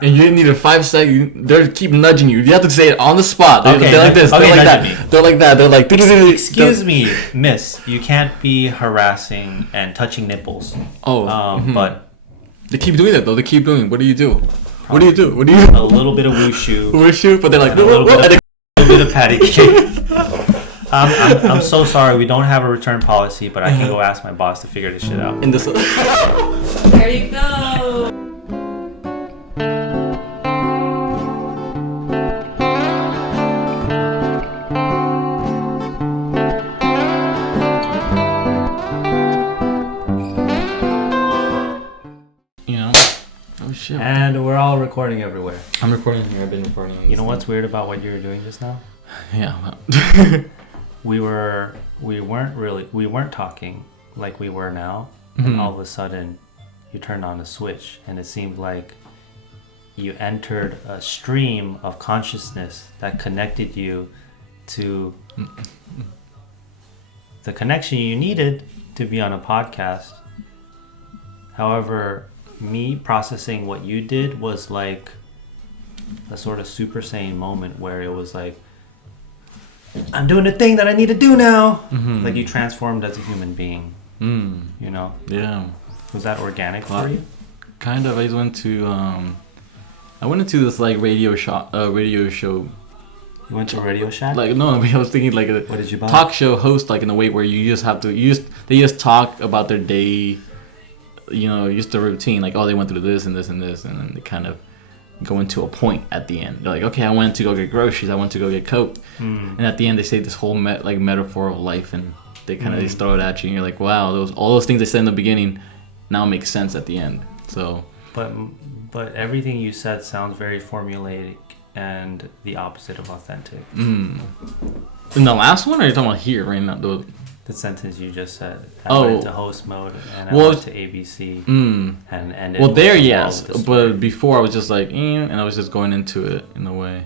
And you need a 5 second. They keep nudging you. You have to say it on the spot. They're like this. Okay, they're like that. They're like that. They're like. Excuse me, miss. You can't be harassing and touching nipples. But they keep doing that though. They keep doing. What do you do? What do you do? A little bit of wushu. Wushu, but they're like a little bit of patty cake. I'm so sorry. We don't have a return policy, but I can go ask my boss to figure this shit out. In this. There you go. And we're all recording everywhere. I'm recording here. I've been recording. You know what's weird about what you were doing just now? Yeah. we weren't talking like we were now, and all of a sudden, you turned on a switch, and it seemed like you entered a stream of consciousness that connected you to the connection you needed to be on a podcast. However, me processing what you did was like a sort of Super Saiyan moment where it was like, I'm doing the thing that I need to do now. Like you transformed as a human being. You know? Yeah. Was that organic for you? Kind of. I just went to I went into this like radio show. You went to a Radio Shack? Like no, I was thinking like a what did you buy? Talk show host, like in a way where you just have to they just talk about their day. You know, just the routine, like, oh, they went through this and this and this, and then they kind of go into a point at the end. They're like, okay, I went to go get groceries, I went to go get Coke, and at the end they say this whole metaphor of life, and they kind of just throw it at you, and you're like, wow, all those things they said in the beginning now make sense at the end. So, but everything you said sounds very formulaic and the opposite of authentic. In the last one, or are you talking about here right now? The sentence you just said. I went into host mode and I went to ABC and ended. Well, there, yes, but before I was just like, and I was just going into it in a way.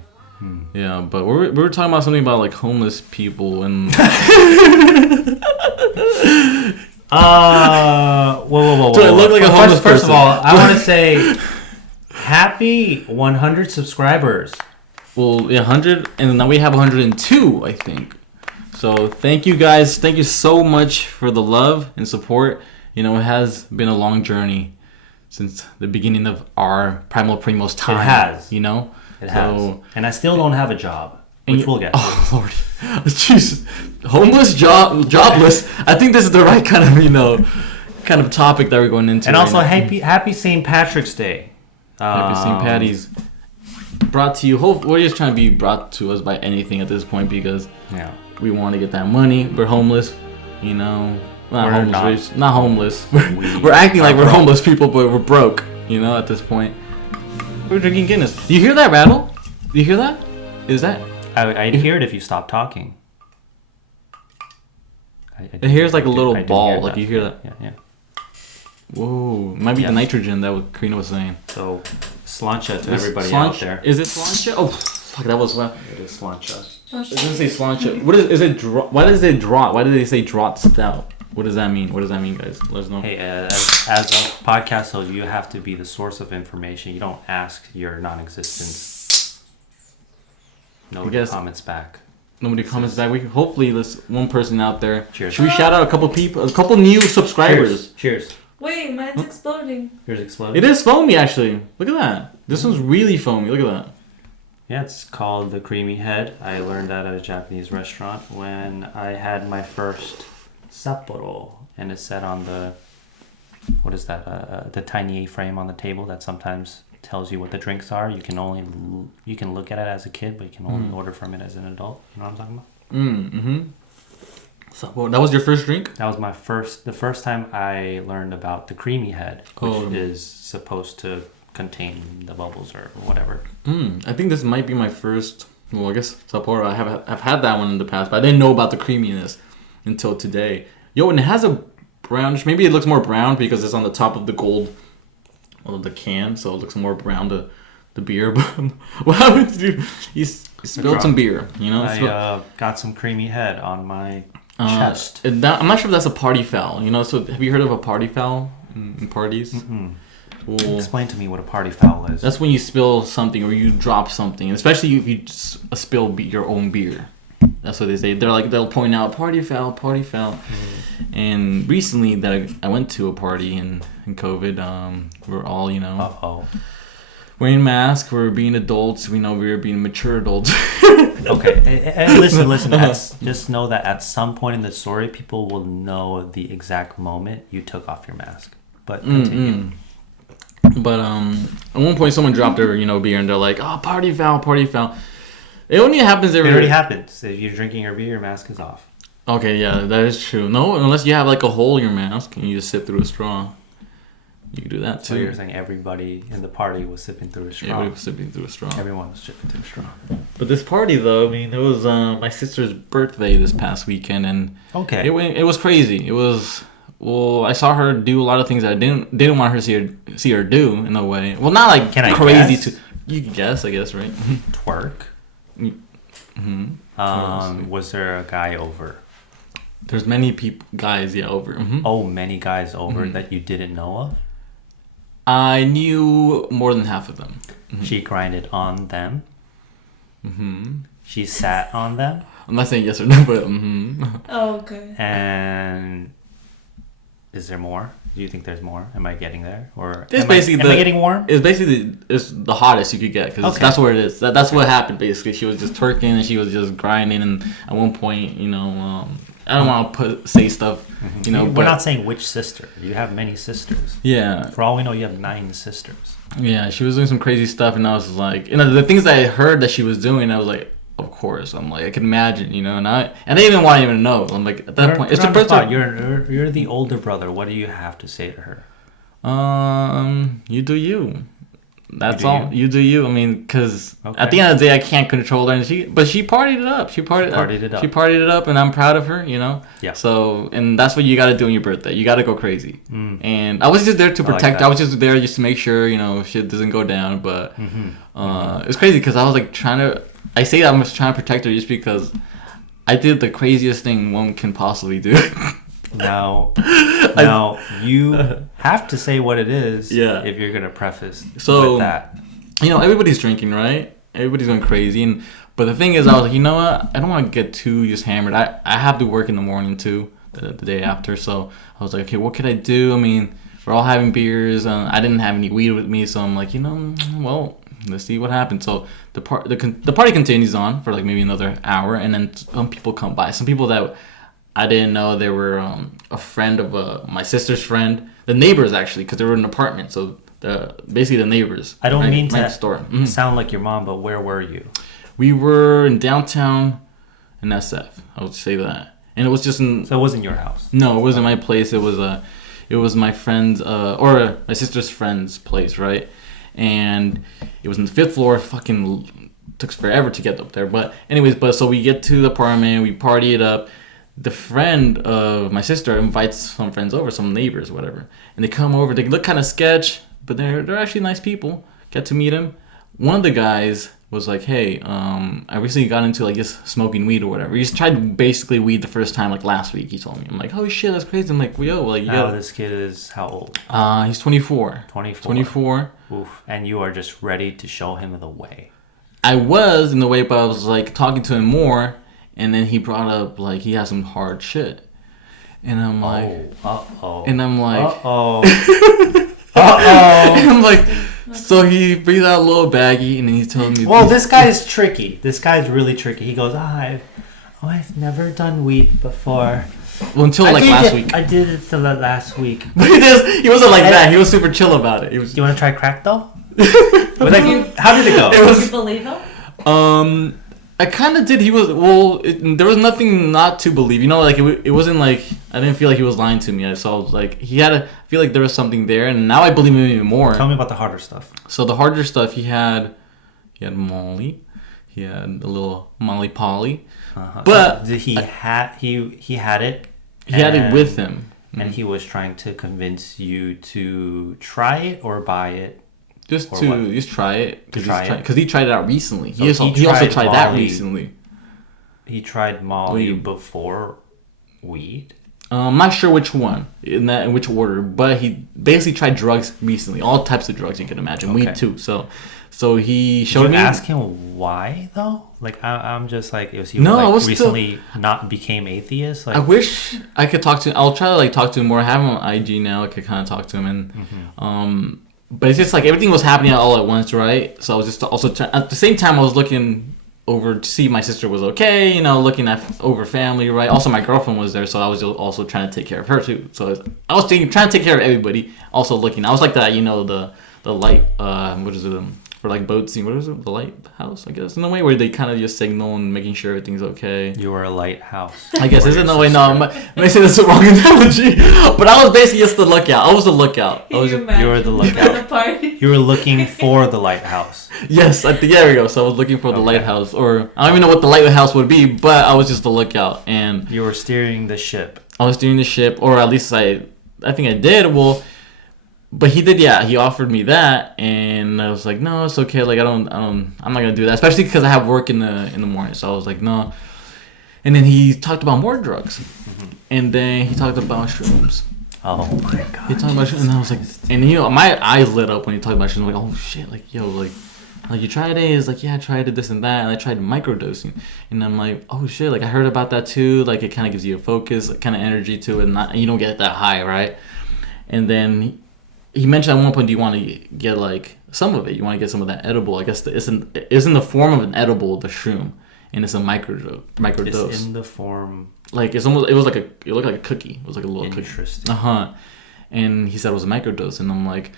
Yeah, but we were talking about something about like homeless people and. Whoa. So I look like a homeless person. First of all, I want to say, happy 100 subscribers. Well, 100, and now we have 102, I think. So thank you guys. Thank you so much for the love and support. You know, it has been a long journey since the beginning of our Primal Primos time. It has. You know? It has. And I still don't have a job, which we'll get to. Oh, Lord. Jesus. Homeless, jobless. I think this is the right kind of topic that we're going into. And also, happy St. Patrick's Day. Happy St. Patty's. Brought to you. We're just trying to be brought to us by anything at this point because... Yeah. We want to get that money. We're homeless, you know. Not homeless. We're acting like we're homeless people, but we're broke, you know, at this point. We're drinking Guinness. Do you hear that rattle? Do you hear that? Is that? I'd hear it if you stopped talking. It hears like a little ball. Like you hear that? Yeah. Whoa. It might be the nitrogen that what Karina was saying. So, slancha to everybody out there. Is it slancha? Oh, fuck, that was what? It is slancha. It doesn't say slancha. What is it? Why does it draw? Why do they say draught stout? What does that mean? What does that mean, guys? Let us know. Hey, as a podcast host, you have to be the source of information. You don't ask your non-existence. Nobody comments back. Nobody comments back. Hopefully, there's one person out there. Cheers. Should we shout out a couple people, a couple new subscribers? Cheers. Wait, mine's exploding. Yours exploding? It is foamy, actually. Look at that. This one's really foamy. Look at that. Yeah, it's called the Creamy Head. I learned that at a Japanese restaurant when I had my first Sapporo, and it said on the the tiny A-frame on the table that sometimes tells you what the drinks are. You can look at it as a kid, but you can only order from it as an adult. You know what I'm talking about? Sapporo. That was your first drink? That was the first time I learned about the Creamy Head, which is supposed to contain the bubbles or whatever. I think this might be my first. Well, I guess Sapporo. I've had that one in the past, but I didn't know about the creaminess until today. Yo, and it has a brownish. Maybe it looks more brown because it's on the top of the gold of the can, so it looks more brown. The beer. But what happened to you? You spilled some beer. You know. I got some creamy head on my chest. I'm not sure if that's a party foul. You know. So have you heard of a party foul in parties? Well, explain to me what a party foul is. that's when you spill something or you drop something, especially if you spill your own beer. That's what they say. They'll point out party foul, party foul. And recently that I went to a party in COVID. We're all wearing masks. We're being adults. We know we're being mature adults. Okay, and listen. Just know that at some point in the story, people will know the exact moment you took off your mask. But continue. But at one point, someone dropped their beer, and they're like, "Oh, party foul, party foul." It only happens every. It already happens. If you're drinking your beer, your mask is off. Okay, yeah, that is true. No, unless you have like a hole in your mask and you just sip through a straw. You can do that too. So you're saying everybody in the party was sipping through a straw? Everybody was sipping through a straw. Everyone was sipping through a straw. But this party, though, I mean, it was my sister's birthday this past weekend, and it was crazy. It was I saw her do a lot of things that I didn't want her to see her do in a way. Well, not like crazy too. You can guess, I guess, right? Twerk. Was there a guy over? There's many guys, over. Oh, many guys over that you didn't know of? I knew more than half of them. She grinded on them. She sat on them. I'm not saying yes or no, but Oh, okay. And is there more? Do you think there's more? Am I getting there, or am I getting warm? It's basically the hottest you could get because that's where it is. That's what happened basically. She was just twerking and she was just grinding, and at one point, I don't want to say stuff, We're not saying which sister. You have many sisters. Yeah. For all we know, you have 9 sisters. Yeah, she was doing some crazy stuff, and I was like, the things that I heard that she was doing, I was like, of course. I'm like, I can imagine, and they didn't want to even know. I'm like, at that point, it's the first time. You're the older brother. What do you have to say to her? You do you. That's all. You do you. I mean, because at the end of the day, I can't control her, but she partied it up. She partied it up, and I'm proud of her. Yeah. So, and that's what you got to do on your birthday. You got to go crazy. And I was just there to protect. I was just there just to make sure shit doesn't go down. But it's crazy because I was like I say that I'm just trying to protect her just because I did the craziest thing one can possibly do. Now you have to say what it is if you're going to preface with that. Everybody's drinking, right? Everybody's going crazy. But the thing is, I was like, you know what? I don't want to get too just hammered. I have to work in the morning too, the day after. So I was like, okay, what could I do? I mean, we're all having beers. I didn't have any weed with me. So I'm like, well, let's see what happens. So the party continues on for like maybe another hour. And then some people come by. Some people that I didn't know they were a friend of my sister's friend. The neighbors, actually, because they were in an apartment. So basically the neighbors. I don't mean to sound like your mom, but where were you? We were in downtown in SF. I would say that. And it was just in... So it wasn't your house? No, it wasn't my place. It was my friend's, or my sister's friend's place, right? And it was on the 5th floor. Fucking took forever to get up there. But anyways, so we get to the apartment. We party it up. The friend of my sister invites some friends over, some neighbors, whatever. And they come over. They look kind of sketch, but they're actually nice people. Get to meet them. One of the guys was like, hey, I recently got into like just smoking weed or whatever. He just tried basically weed the first time like last week, he told me. I'm like, holy shit, that's crazy. I'm like, yo, like, this kid is how old? He's 24. 24. Oof. And you are just ready to show him the way. I was in the way, but I was like talking to him more, and then he brought up like he has some hard shit. And I'm like, And I'm like, and I'm like, so he breathed out a little baggy, and then he told me. Well, this guy is tricky. This guy's really tricky. He goes, I've never done weed before. Well, until like last week. I did it till last week. He wasn't like that. He was super chill about it. You want to try crack though? How did it go? Did you believe him? I kind of did. He was there was nothing not to believe. Like it wasn't like I didn't feel like he was lying to me. So I was like I feel like there was something there, and now I believe him even more. Tell me about the harder stuff. So the harder stuff, he had Molly, he had a little Molly Polly, but so he had it. He had it with him, and he was trying to convince you to try it or buy it. Just try it because he tried it out recently. So he also tried Molly, that recently. He tried Molly before weed. I'm not sure which one in which order, but he basically tried drugs recently, all types of drugs you can imagine, weed too. So he showed me. Did you ask him why though? Like I'm just like, was he recently not became atheist? Like, I wish I could talk to him. I'll try to like talk to him more. I have him on IG now. I could kind of talk to him and but it's just like everything was happening all at once, right? So I was just also at the same time I was looking over to see my sister was okay, looking at over family, right? Also, my girlfriend was there, so I was also trying to take care of her too. So I was trying to take care of everybody. Also looking, I was like that, the light, what is it? For like boats, what is it? The lighthouse, I guess, in a way where they kind of just signal and making sure everything's okay. You were a lighthouse. I guess isn't no way. No, I may say that's the wrong analogy, but I was basically just the lookout. I was the lookout. You were the lookout. You were looking for the lighthouse. Yes, there we go. So I was looking for the lighthouse, or I don't even know what the lighthouse would be, but I was just the lookout, and you were steering the ship. I was steering the ship, or at least I think I did. Well. But he did, yeah. He offered me that, and I was like, no, it's okay. Like I'm not gonna do that, especially because I have work in the morning. So I was like, no. And then he talked about more drugs, and then he talked about shrooms. Oh my god. He talked about shrooms, and I was like, and my eyes lit up when he talked about shrooms. I'm like, oh shit, like yo, like you tried it? He's like, yeah, I tried it, this and that, and I tried microdosing, and I'm like, oh shit, like I heard about that too. Like it kind of gives you a focus, like, kind of energy to it, and you don't get that high, right? And then he mentioned at one point, do you want to get like some of it? You want to get some of that edible? I guess it's in the form of an edible, the shroom, and it's a microdose. It's in the form. Like it looked like a cookie. It was like a little cookie. Interesting. And he said it was a microdose, and I'm like,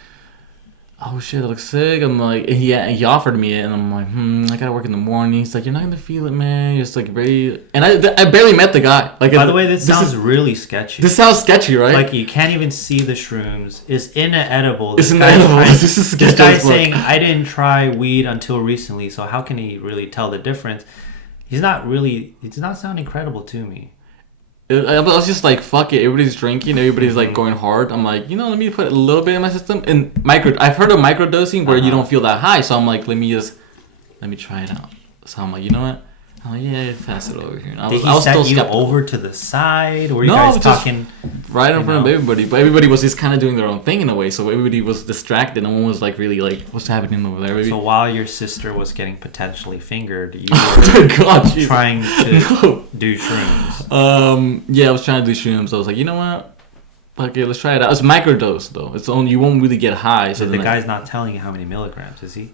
oh shit, that looks sick. I'm like, he offered me it, and I'm like, I gotta work in the morning. He's like, you're not gonna feel it, man. You're just like very. And I barely met the guy. Like, by the way, this sounds really sketchy. This sounds sketchy, right? Like you can't even see the shrooms. It's in an edible. It's an edible. This is sketchy. This guy's saying I didn't try weed until recently, so how can he really tell the difference? He does not sound incredible to me. I was just like, fuck it. Everybody's drinking. Everybody's like going hard. I'm like, let me put a little bit in my system. And I've heard of microdosing where you don't feel that high. So I'm like, let me try it out. So I'm like, you know what? I'm like, yeah, pass it over here. Did he set you over to the side? Were you guys talking right in front of everybody? But everybody was just kind of doing their own thing in a way. So everybody was distracted. No one was like really like, what's happening over there? Baby? So while your sister was getting potentially fingered, you were trying to do shrooms. Yeah, I was trying to do shrooms. I was like, you know what? Okay, let's try it out. It's microdose though. It's only you won't really get high. So the guy's not telling you how many milligrams, is he?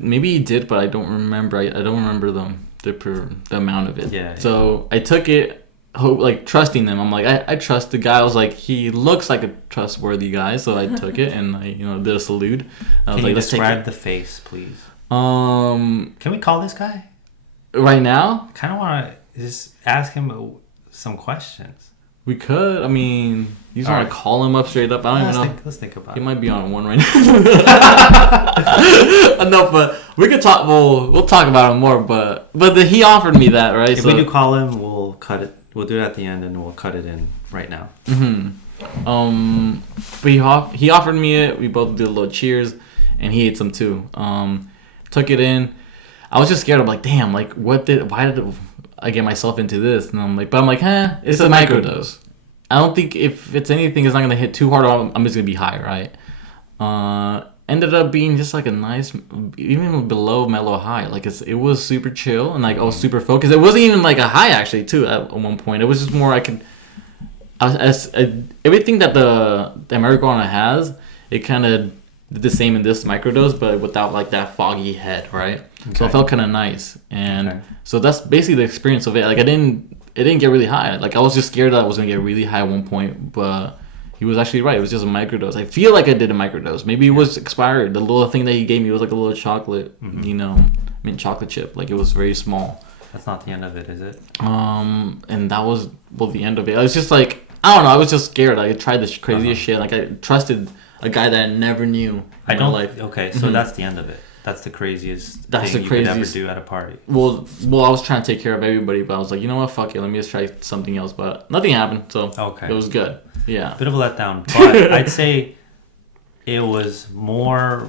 Maybe he did, but I don't remember. I don't remember the amount of it. Yeah. So I took it, trusting them. I'm like, I trust the guy. I was like, he looks like a trustworthy guy, so I took it and I did a salute. I was Can you describe the face, please? Can we call this guy right now? Kind of want to just ask him some questions. We could. I mean, you just want to call him up straight up. I don't even know. Let's think about it. He might be on one right now. No, but we could talk. We'll talk about him more. But he offered me that, right? If we do call him, we'll cut it. We'll do it at the end, and we'll cut it in right now. But he offered me it. We both did a little cheers, and he ate some too. Took it in. I was just scared. I'm like, damn. Like, why did I get myself into this? And I'm like, it's a microdose. I don't think if it's anything, it's not gonna hit too hard. Or I'm just gonna be high, right? Ended up being just like a nice, even below mellow high. Like it was super chill and like I was super focused. It wasn't even like a high actually too. At one point, it was just more everything that the marijuana has. It kind of did the same in this microdose, but without like that foggy head, right? Okay. So it felt kind of nice, and so that's basically the experience of it. Like it didn't get really high. Like I was just scared that I was gonna get really high at one point, but he was actually right. It was just a microdose. I feel like I did a microdose. Maybe it was expired. The little thing that he gave me was like a little chocolate, mint chocolate chip. Like it was very small. That's not the end of it, is it? And that was the end of it. I was just like, I don't know. I was just scared. I tried this craziest shit. Like I trusted a guy that I never knew. Okay, so that's the end of it. That's the craziest thing you could ever do at a party. Well, I was trying to take care of everybody, but I was like, you know what, fuck it, let me just try something else. But nothing happened, so it was good. Yeah. Bit of a letdown, but I'd say it was more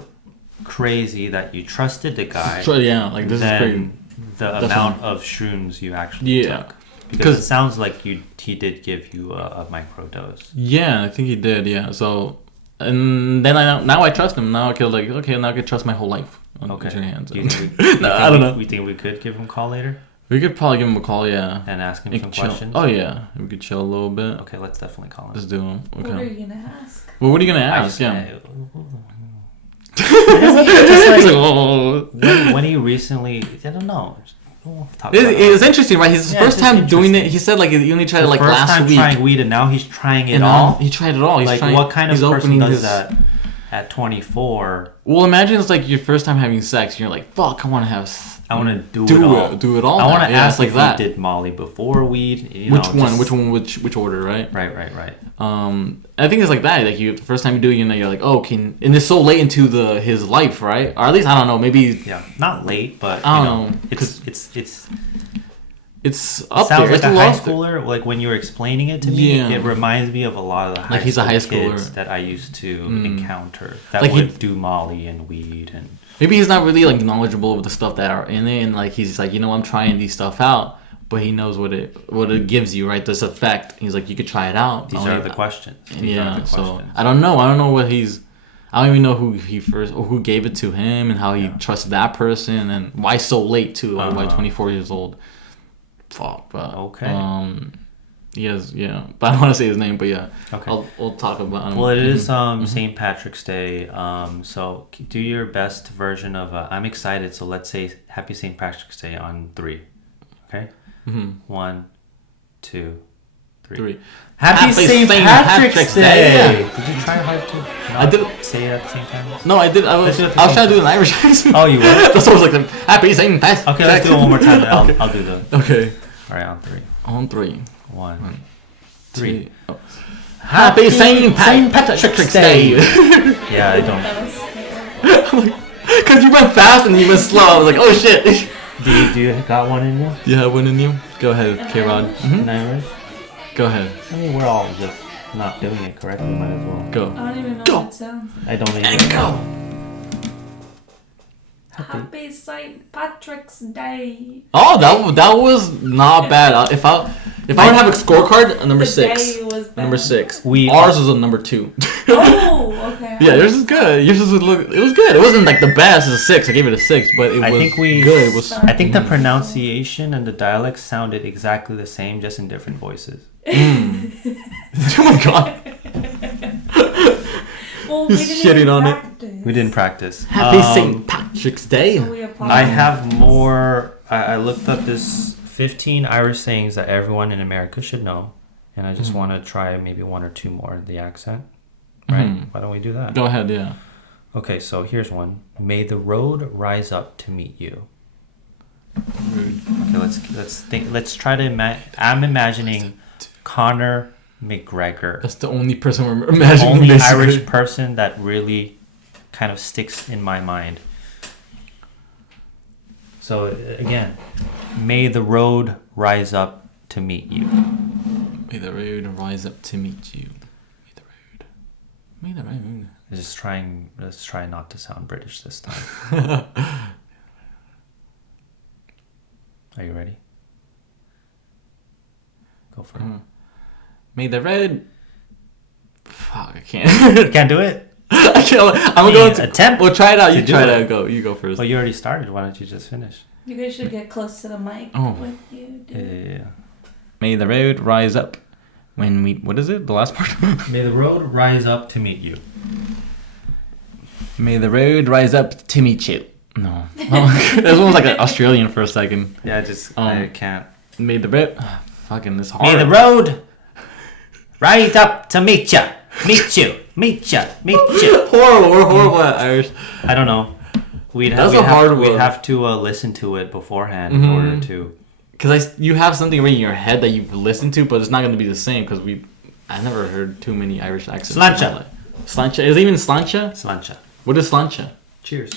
crazy that you trusted the guy. Yeah, like this is crazy. The amount of shrooms you actually took. Because it sounds like he did give you a microdose. Yeah, I think he did. Yeah. So, and then now I trust him. Now I feel like okay, now I can trust my whole life on your hands. I don't know. We think we could give him a call later. We could probably give him a call, yeah. And ask him some questions. Oh yeah, we could chill a little bit. Okay, let's definitely call him. Let's do him. Okay. What are you gonna ask? Well, what are you gonna ask? When he recently, I don't know. It's interesting, right? His first time doing it, he said like he only tried it like last week. First time trying weed, and now he's trying it all. He tried it all. Like what kind of person does that at 24? Well, imagine it's like your first time having sex. And you're like, fuck, I want to do it all. I want to ask like if that. He did Molly before weed. Which order, right? Right. I think it's like that. Like the first time you do it, you're like, oh, and it's so late into his life, right? Or at least I don't know, maybe. Yeah, not late, but I don't know. It's up sounds there. Like a high schooler. Like when you were explaining it to me, it reminds me of a lot of the high kids that I used to encounter that like would do Molly and weed and. Maybe he's not really like knowledgeable of the stuff that are in it, and like he's like, I'm trying these stuff out, but he knows what it gives you, right? This effect. He's like, you could try it out. These are the questions. So I don't know. I don't know what he's. I don't even know who gave it to him and how he trusted that person and why so late too. Why 24 years old. Fuck, but okay. Yes, yeah, but I don't want to say his name, but yeah. Okay. We'll talk about him. Well, it is St. Patrick's Day, so do your best version of I'm excited. So let's say Happy St. Patrick's Day on 3. Okay. 1, 2, 3. Happy St. Patrick's Day. Did you try hard to? I did say it at the same time. No, I did. I was trying to do an Irish accent. Oh, you were? That's what I was like. Happy St. Patrick's. Okay, let's do it one more time. I'll do the. Okay. All right, on 3. On 3. 1, 3. Oh. Happy St. Patrick's Day. Yeah, I don't. Because you went fast and you went slow. I was like, oh shit. Do you got one in you? You have one in you? Go ahead, K-Rod. Irish? Go ahead. I mean, we're all just not doing it correctly. Might as well. Go. I don't even know what it sounds. I don't even know. Go. Happy St. Patrick's Day. Oh, that was not bad. If I would have a scorecard, a number 6. Number 6. Ours was a number 2. Oh, okay. Yeah, yours is good. Yours was it was good. It wasn't like the best. It's a 6. I gave it a 6, but it was good. It was. I think the pronunciation and the dialect sounded exactly the same, just in different voices. Oh my god. Well, we didn't practice. Happy St. Patrick's Day. So I have more. I looked up this 15 Irish sayings that everyone in America should know, and I just want to try maybe 1 or 2 more of the accent. Right? Why don't we do that? Go ahead. Yeah. Okay, so here's one. May the road rise up to meet you. Okay, let's think. Let's try to I'm imagining Conor McGregor. That's the only person we're imagining. The only Irish person that really kind of sticks in my mind. So again, may the road rise up to meet you. May the road rise up to meet you. May the road. Let's try not to sound British this time. Are you ready? Go for it. May the road. Fuck, I can't. You can't do it? I can't. I'm going to attempt. We'll try it out. You try it out. Go. You go first. Well, you already started. Why don't you just finish? You guys should get close to the mic when you do. Yeah. May the road rise up when we. What is it? The last part. May the road rise up to meet you. May the road rise up to meet you. No. This one was like an Australian for a second. Yeah, I can't. May the road. Fucking this hard. May the road rise up to meet you. Meet you. Meet you. Meet you. Horrible. We're horrible at Irish. I don't know. We'd have to listen to it beforehand in order to. Because you have something right in your head that you've listened to, but it's not going to be the same because I never heard too many Irish accents. Slancha. Slancha. Is it even slancha? Slancha. What is slancha? Cheers.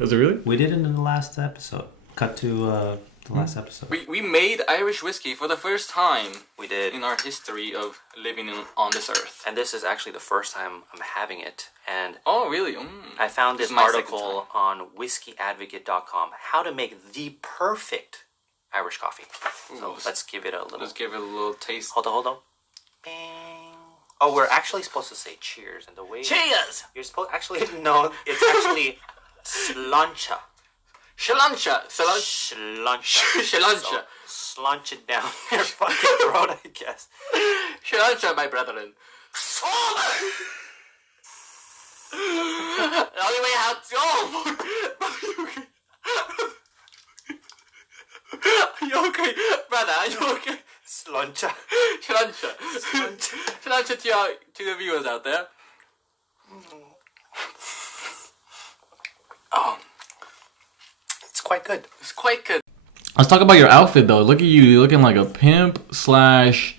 Is it really? We did it in the last episode. Cut to the last episode. We made Irish whiskey for the first time. We did. In our history of living on this earth. And this is actually the first time I'm having it. And oh, really? I found this article on whiskeyadvocate.com. How to make the perfect Irish coffee. So let's give it a little. Let's give it a little taste. Hold on. Bing. Oh, we're actually supposed to say cheers, and the way Cheers. you're supposed no, it's actually slancha. Slancha. So, slunch it down your fucking throat, I guess. Slancha, my brethren. Oh! The only way out. Oh! Are you okay, brother? Are you okay? Slancha. Slancha to the viewers out there. Oh, It's quite good. it's quite good. Let's talk about your outfit though. Look at you, you're looking like a pimp slash.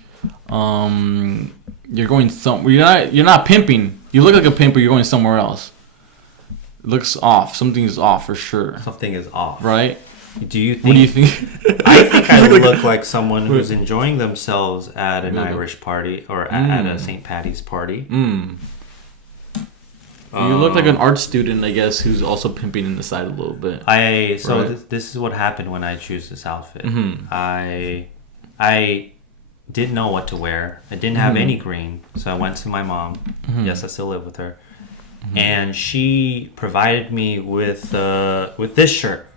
You're going You're not pimping. You look like a pimp, but you're going somewhere else. It looks off. Something's off for sure. Something is off. Right? Do you think? What do you think? I think I look like someone who's enjoying themselves at an Irish party or at a St. Patty's party. You look like an art student, I guess, who's also pimping in the side a little bit. This is what happened when I choose this outfit. Mm-hmm. I didn't know what to wear. I didn't have any green, so I went to my mom. Yes, I still live with her, and she provided me with this shirt,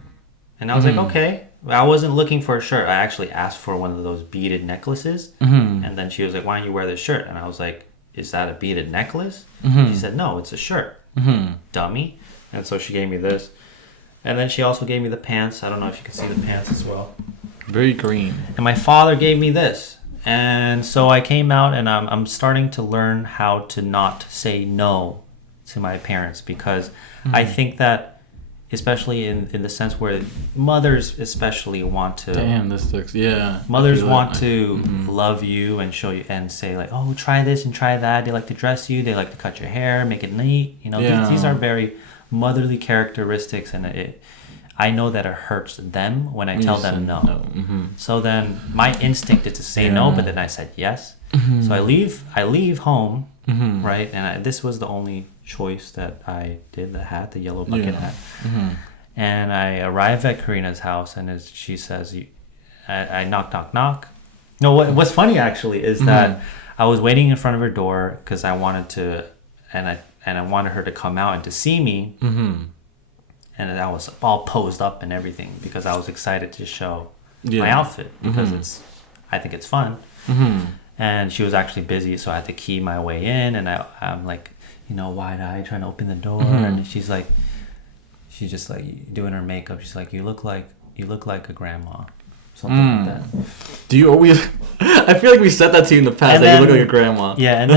and I was like, okay. I wasn't looking for a shirt. I actually asked for one of those beaded necklaces, and then she was like, "Why don't you wear this shirt?" And I was like, "Is that a beaded necklace?" She said, "No, it's a shirt, dummy." And so she gave me this, and then she also gave me the pants. I don't know if you can see the pants as well. Very green. And my father gave me this, and so I came out, and I'm starting to learn how to not say no to my parents, because I think that, especially in the sense where mothers especially want to. Damn, this looks Mothers want to love you and show you and say like, oh, try this and try that. They like to dress you. They like to cut your hair, make it neat. You know, these are very motherly characteristics, and I know that it hurts them when I tell them no. So then my instinct is to say no, but then I said yes. So I leave home, right? And this was the only choice that I did, the yellow bucket hat. And I arrive at Karina's house, and as she says, I knock. No, what's funny actually is that I was waiting in front of her door because I wanted to, and I wanted her to come out and to see me. And I was all posed up and everything because I was excited to show my outfit because I think it's fun. And she was actually busy, so I had to key my way in, and I'm like, wide eye trying to open the door, and she's just like doing her makeup. She's like, you look like a grandma, something like that. Do you always? I feel like we said that to you in the past. That you look like a grandma. Yeah, and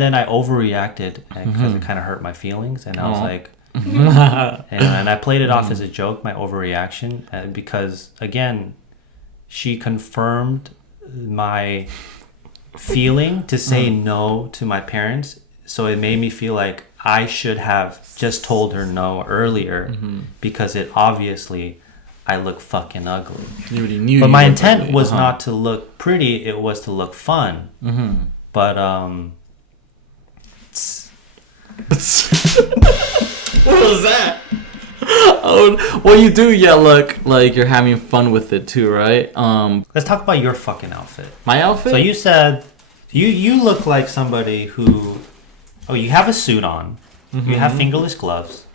then I overreacted because it kind of hurt my feelings, and I was like, and I played it off as a joke, my overreaction, because again, she confirmed my feeling to say no to my parents. So it made me feel like I should have just told her no earlier, because it obviously I look fucking ugly. You already knew. But my intent was not to look pretty; it was to look fun. But what was that? Oh, well, you do look like you're having fun with it too, right? Let's talk about your fucking outfit. My outfit? So you said you look like somebody who, you have a suit on, you have fingerless gloves,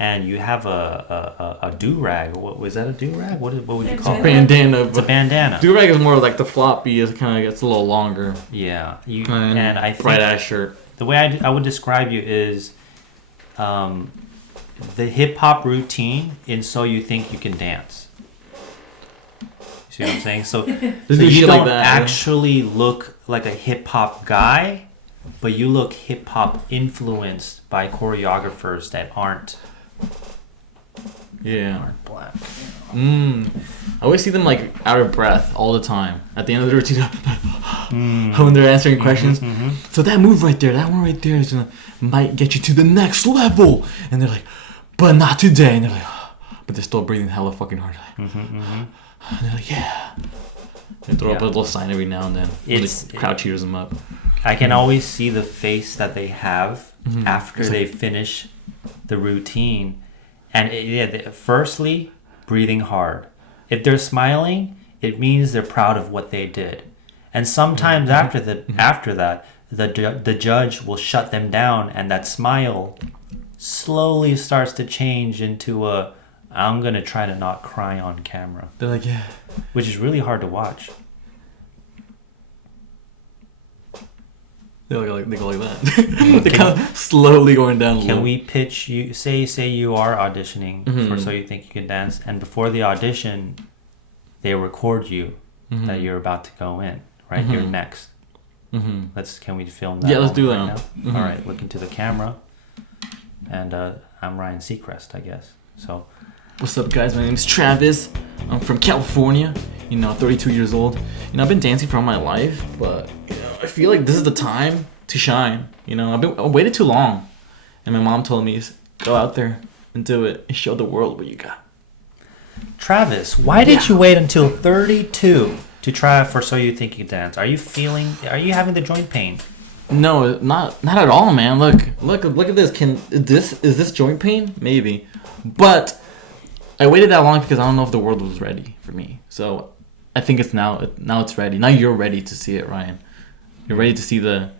and you have a do-rag. What was that, a do-rag? What would you call it? Bandana. It's a bandana. Do-rag is more like the floppy. It kind of gets a little longer. Yeah. And I think bright ass shirt. The way I would describe you is the hip-hop routine in So You Think You Can Dance. See what I'm saying? So you don't actually look like a hip-hop guy, but you look hip-hop influenced by choreographers that aren't black. I always see them like out of breath all the time at the end of the routine. When they're answering questions. So that move right there, that one right there is might get you to the next level. And they're like, but not today. And they're like, but they're still breathing hella fucking hard. And they're like, yeah. They throw up a little sign every now and then. The crowd cheers them up. I can always see the face that they have after they finish the routine. And firstly, breathing hard. If they're smiling, it means they're proud of what they did. And sometimes after that, the judge will shut them down, and that smile slowly starts to change into I'm gonna try to not cry on camera. They're like, yeah. Which is really hard to watch. They go like that. They're kind of slowly going down. Can we pitch you? Say you are auditioning for So You Think You Can Dance, and before the audition, they record you that you're about to go in. Right, you're next. Can we film that? Yeah, let's do that right now. All right, look into the camera. And I'm Ryan Seacrest, I guess. So, what's up, guys? My name's Travis. I'm from California. 32 years old. I've been dancing for all my life, but I feel like this is the time to shine. I waited too long, and my mom told me, go out there and do it and show the world what you got. Travis, why did you wait until 32 to try for So You Think You Can Dance? Are you having the joint pain? No, not at all, man. Look at this. Is this joint pain? Maybe. But I waited that long because I don't know if the world was ready for me. So I think it's now it's ready. Now you're ready to see it, Ryan. You're ready to see the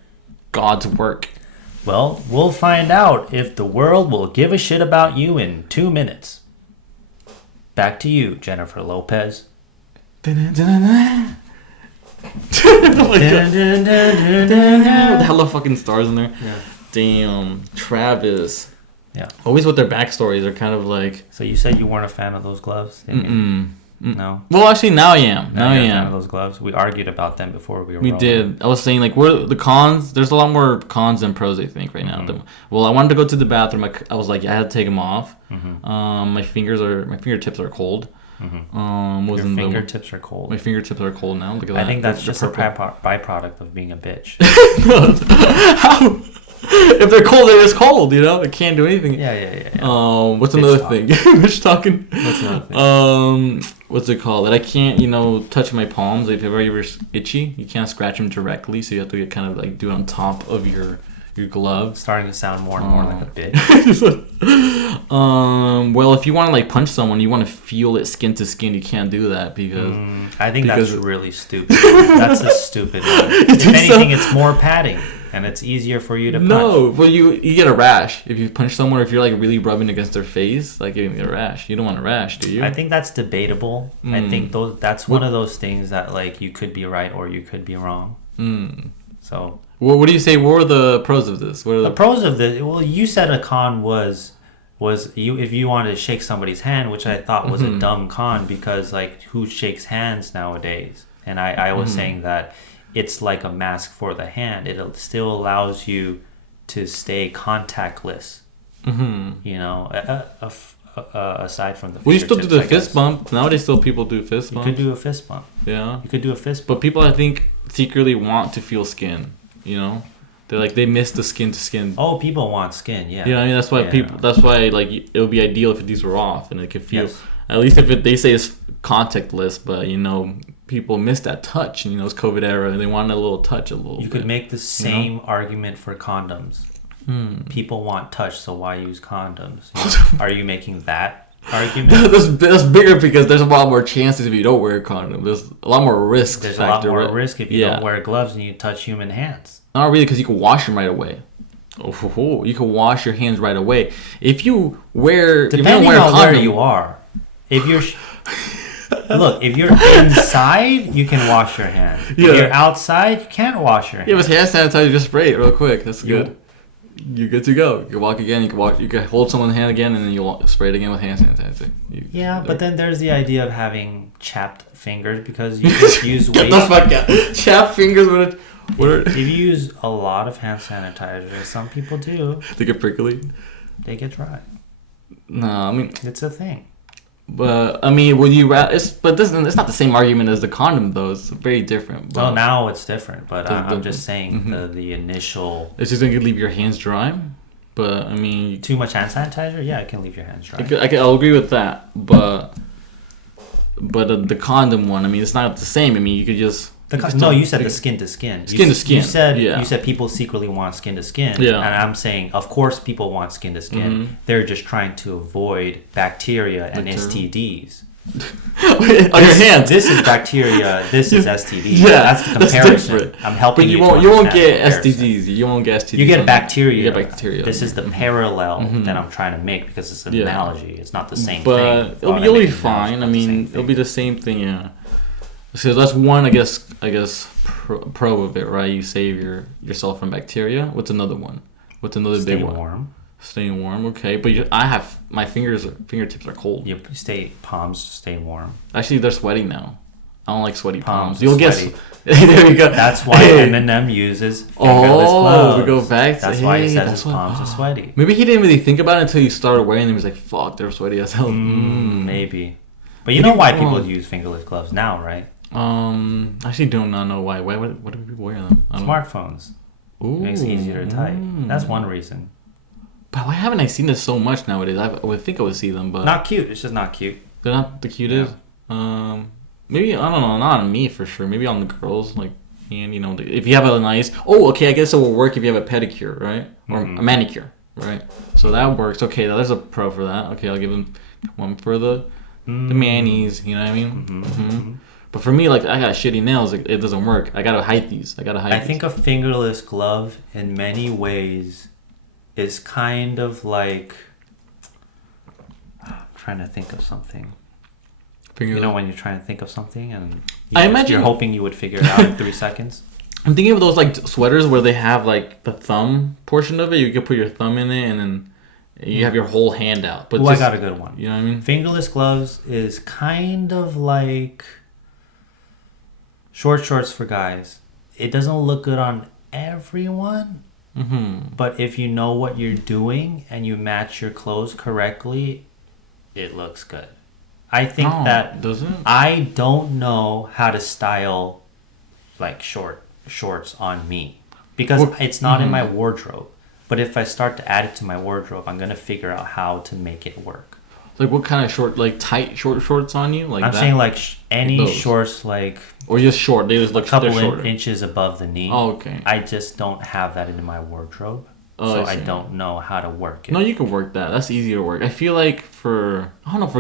God's work. Well, we'll find out if the world will give a shit about you in 2 minutes. Back to you, Jennifer Lopez. Oh my God. Hella fucking stars in there. Yeah. Damn. Travis. Yeah. Always with their backstories are kind of like. So you said you weren't a fan of those gloves? No. Well, actually, now I am. Now I am. A fan of those gloves. We argued about them before we were. We did. I was saying like, what are the cons? There's a lot more cons than pros, I think, right now. Well, I wanted to go to the bathroom. I was like, I had to take them off. My fingertips are cold. Your fingertips are cold. My fingertips are cold now. Look at that. I think that's just a byproduct of being a bitch. How? If they're cold, they're just cold. They can't do anything. Yeah. What's bitch another talk. thing? Bitch talking. What's another thing? What's it called? That I can't, touch my palms. Like, if they're ever itchy, you can't scratch them directly, so you have to get kind of like do it on top of your glove. Starting to sound more and more like a bitch. Well, if you want to like punch someone, you want to feel it skin to skin. You can't do that because I think that's really stupid. That's a stupid one. If anything, it's more padding and it's easier for you to punch. No, but you get a rash if you punch someone. Or if you're like really rubbing against their face, like you get a rash. You don't want a rash, do you? I think that's debatable. I think that's one of those things that like you could be right or you could be wrong. So. Well, what do you say? What were the pros of this? What are the pros of this? Well, you said a con was you if you wanted to shake somebody's hand, which I thought was a dumb con because like who shakes hands nowadays? And I was saying that it's like a mask for the hand. It still allows you to stay contactless. Aside from the. Well, you still do the fist bump nowadays. Still, people do fist bump. You could do a fist bump. Yeah, you could do a fist bump. But people, I think, secretly want to feel skin. They're like they miss the skin to skin. Oh, people want skin, yeah. I mean that's why people. That's why like it would be ideal if these were off and like if you, at least if they say it's contactless, but people miss that touch. It's COVID era and they want a little touch, a little. You could make the same argument for condoms. People want touch, so why use condoms? Are you making that argument? That's bigger because there's a lot more chances if you don't wear a condom. There's a lot more risk. There's a lot more risk if you don't wear gloves and you touch human hands. Not really, because you can wash them right away. You can wash your hands right away. If you wear, depending on where you are, if you're inside, you can wash your hands. If you're outside, you can't wash your hands. Yeah, with hand sanitizer, just spray it real quick. That's good. You're good to go. You can walk again. You can hold someone's hand again, and then you spray it again with hand sanitizer. But then there's the idea of having chapped fingers because you just use weight. Get the fuck out. Chapped fingers. If you use a lot of hand sanitizer, some people do. They get prickly. They get dry. No, I mean it's a thing. But I mean, would you rather? It's not the same argument as the condom, though. It's very different. Well, now it's different, but I'm just saying the initial. It's just gonna leave your hands dry. But I mean, too much hand sanitizer, yeah, it can leave your hands dry. I'll agree with that, but the condom one, I mean, it's not the same. I mean, you could just. You said the skin to skin. Skin to skin. You said people secretly want skin to skin. Yeah. And I'm saying, of course, people want skin to skin. They're just trying to avoid bacteria and STDs. On your hands. This is bacteria. This is STD. Yeah, that's the comparison. That's different. I'm helping but you. You won't get STDs. You won't get STDs. You get bacteria. You get bacteria. This is the parallel that I'm trying to make because it's an analogy. It's not the same thing. But you'll be fine. I mean, it'll be the same thing. Yeah. So that's one, I guess, pro of it, right? You save yourself from bacteria. What's another one? What's another big one? Staying warm. Staying warm, okay. But I have my fingertips are cold. Your palms stay warm. Actually, they're sweaty now. I don't like sweaty palms. You'll get. There you go. That's why Eminem uses fingerless gloves. We go back. That's why he says his palms are sweaty. Maybe he didn't really think about it until he started wearing them. He was like, "Fuck, they're sweaty as hell." Maybe. But you know why people use fingerless gloves now, right? I actually do not know why. Why do people wear them? Smartphones. Ooh. It makes it easier to type. That's one reason. But why haven't I seen this so much nowadays? I would think I would see them, but not cute. It's just not cute. They're not the cutest. Yeah. Maybe I don't know. Not on me for sure. Maybe on the girls. Like, and you know, if you have a nice. Oh, okay. I guess it will work if you have a pedicure, right? Or a manicure, right? So that works. Okay, there's a pro for that. Okay, I'll give them one for the manis. You know what I mean? But for me, like, I got shitty nails. It doesn't work. I gotta hide these. I think a fingerless glove, in many ways, is kind of like. I'm trying to think of something. You know when you're trying to think of something and you're hoping you would figure it out in 3 seconds? I'm thinking of those like sweaters where they have like the thumb portion of it. You can put your thumb in it and then you have your whole hand out. But I got a good one. You know what I mean? Fingerless gloves is kind of like short shorts for guys. It doesn't look good on everyone. But if you know what you're doing and you match your clothes correctly, it looks good. I think I don't know how to style like shorts on me because it's not in my wardrobe. But if I start to add it to my wardrobe, I'm gonna figure out how to make it work. Like what kind of short, like tight short shorts on you? Like I'm saying like any shorts like. Or just short. They just look a couple inches above the knee. Oh, okay. I just don't have that in my wardrobe. So I don't know how to work it. No, you can work that. That's easy to work. I feel like for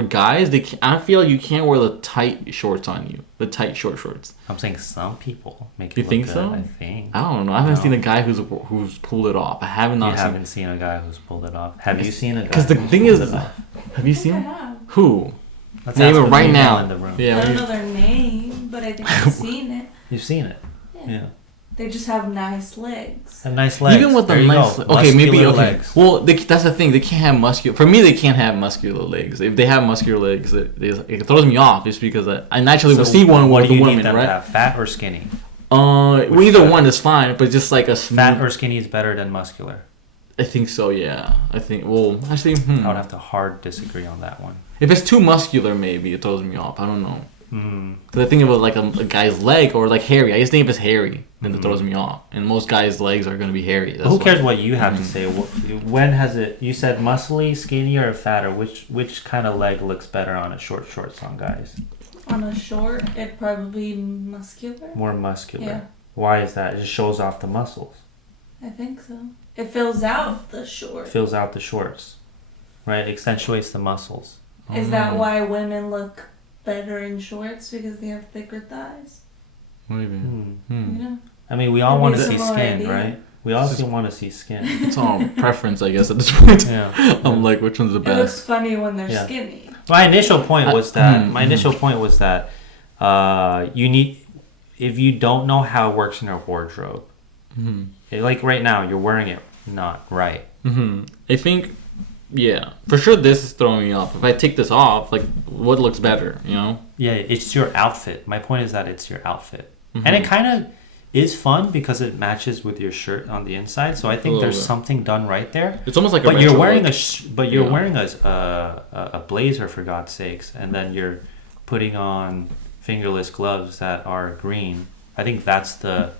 guys, I feel like you can't wear the tight shorts on you. The tight shorts. I'm saying some people make it you look think good, so? I think. I don't know. I haven't seen a guy who's pulled it off. I haven't seen a guy who's pulled it off. Have you seen a guy? Because the thing is, have you seen who? Let's name it right now. In the room. Yeah, I don't know their name, but I think I've seen it. You've seen it. Yeah. They just have nice legs. Have nice legs. Even with the nice legs. Okay, maybe, okay. Legs. Well, that's the thing. They can't have muscular... For me, they can't have muscular legs. If they have muscular legs, it throws me off just because I naturally will see one with a woman, right? Have, fat or skinny? Well, either one is fine, but just like a smooth... Fat or skinny is better than muscular. I think so, yeah. I think, well, actually... I would have to hard disagree on that one. If it's too muscular, maybe it throws me off. I don't know. Because I think about like a guy's leg or like hairy. I just think if it's hairy, then it throws me off. And most guys' legs are going to be hairy. Who cares what you have to say? When has it? You said muscly, skinny, or fat, or which kind of leg looks better on a shorts on guys? On a short, it'd probably be muscular. More muscular. Yeah. Why is that? It just shows off the muscles. I think so. It fills out the short. Fills out the shorts, right? Accentuates the muscles. Is that why women look better in shorts because they have thicker thighs? Maybe. You know? I mean, we all want to see skin, right? We also want to see skin. It's all preference, I guess, at this point. Yeah. I'm like, which one's the best? It looks funny when they're skinny. My initial point was that you need, if you don't know how it works in your wardrobe, like right now, you're wearing it not right. I think. Yeah, for sure this is throwing me off. If I take this off, like, what looks better, you know? Yeah, it's your outfit. My point is that it's your outfit. And it kind of is fun because it matches with your shirt on the inside. So I think there's something done right there. It's almost like but you're wearing wearing a blazer, for God's sakes, and then you're putting on fingerless gloves that are green. I think that's the...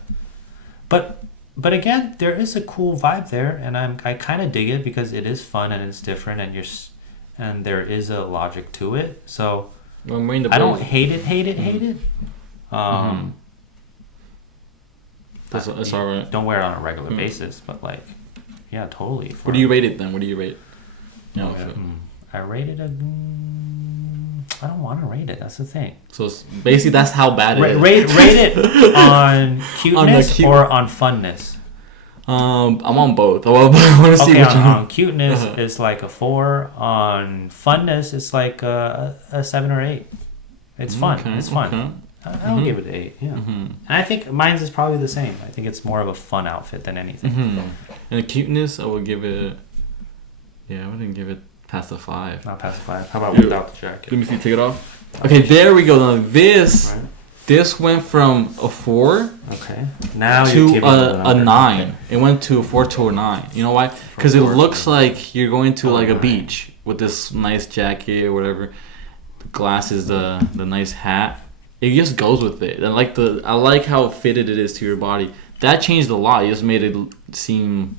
But again, there is a cool vibe there, and I kind of dig it because it is fun and it's different, and there is a logic to it. So I don't hate it. That's all right. Don't wear it on a regular basis, but like, yeah, totally. What do you rate it then? What do you rate it? I rated a. I don't want to rate it. That's the thing. So basically, that's how bad it is. Rate it on cuteness or on funness. I'm on both. I want to see which one. On cuteness it's like a 4. On funness it's like a 7 or 8. It's fun. Okay, it's fun. Okay. I'll give it an 8. Yeah. And I think mine's is probably the same. I think it's more of a fun outfit than anything. And the cuteness, I would give it. Yeah, I wouldn't give it past a 5. Not past a 5. How about without the jacket? Let me see. Take it off. Okay, there we go. Now this went from a 4 now to a 9. It went to a 4 to a 9. You know why? Because it looks like you're going to like a beach with this nice jacket or whatever. The glasses, the nice hat. It just goes with it. I like how fitted it is to your body. That changed a lot. It just made it seem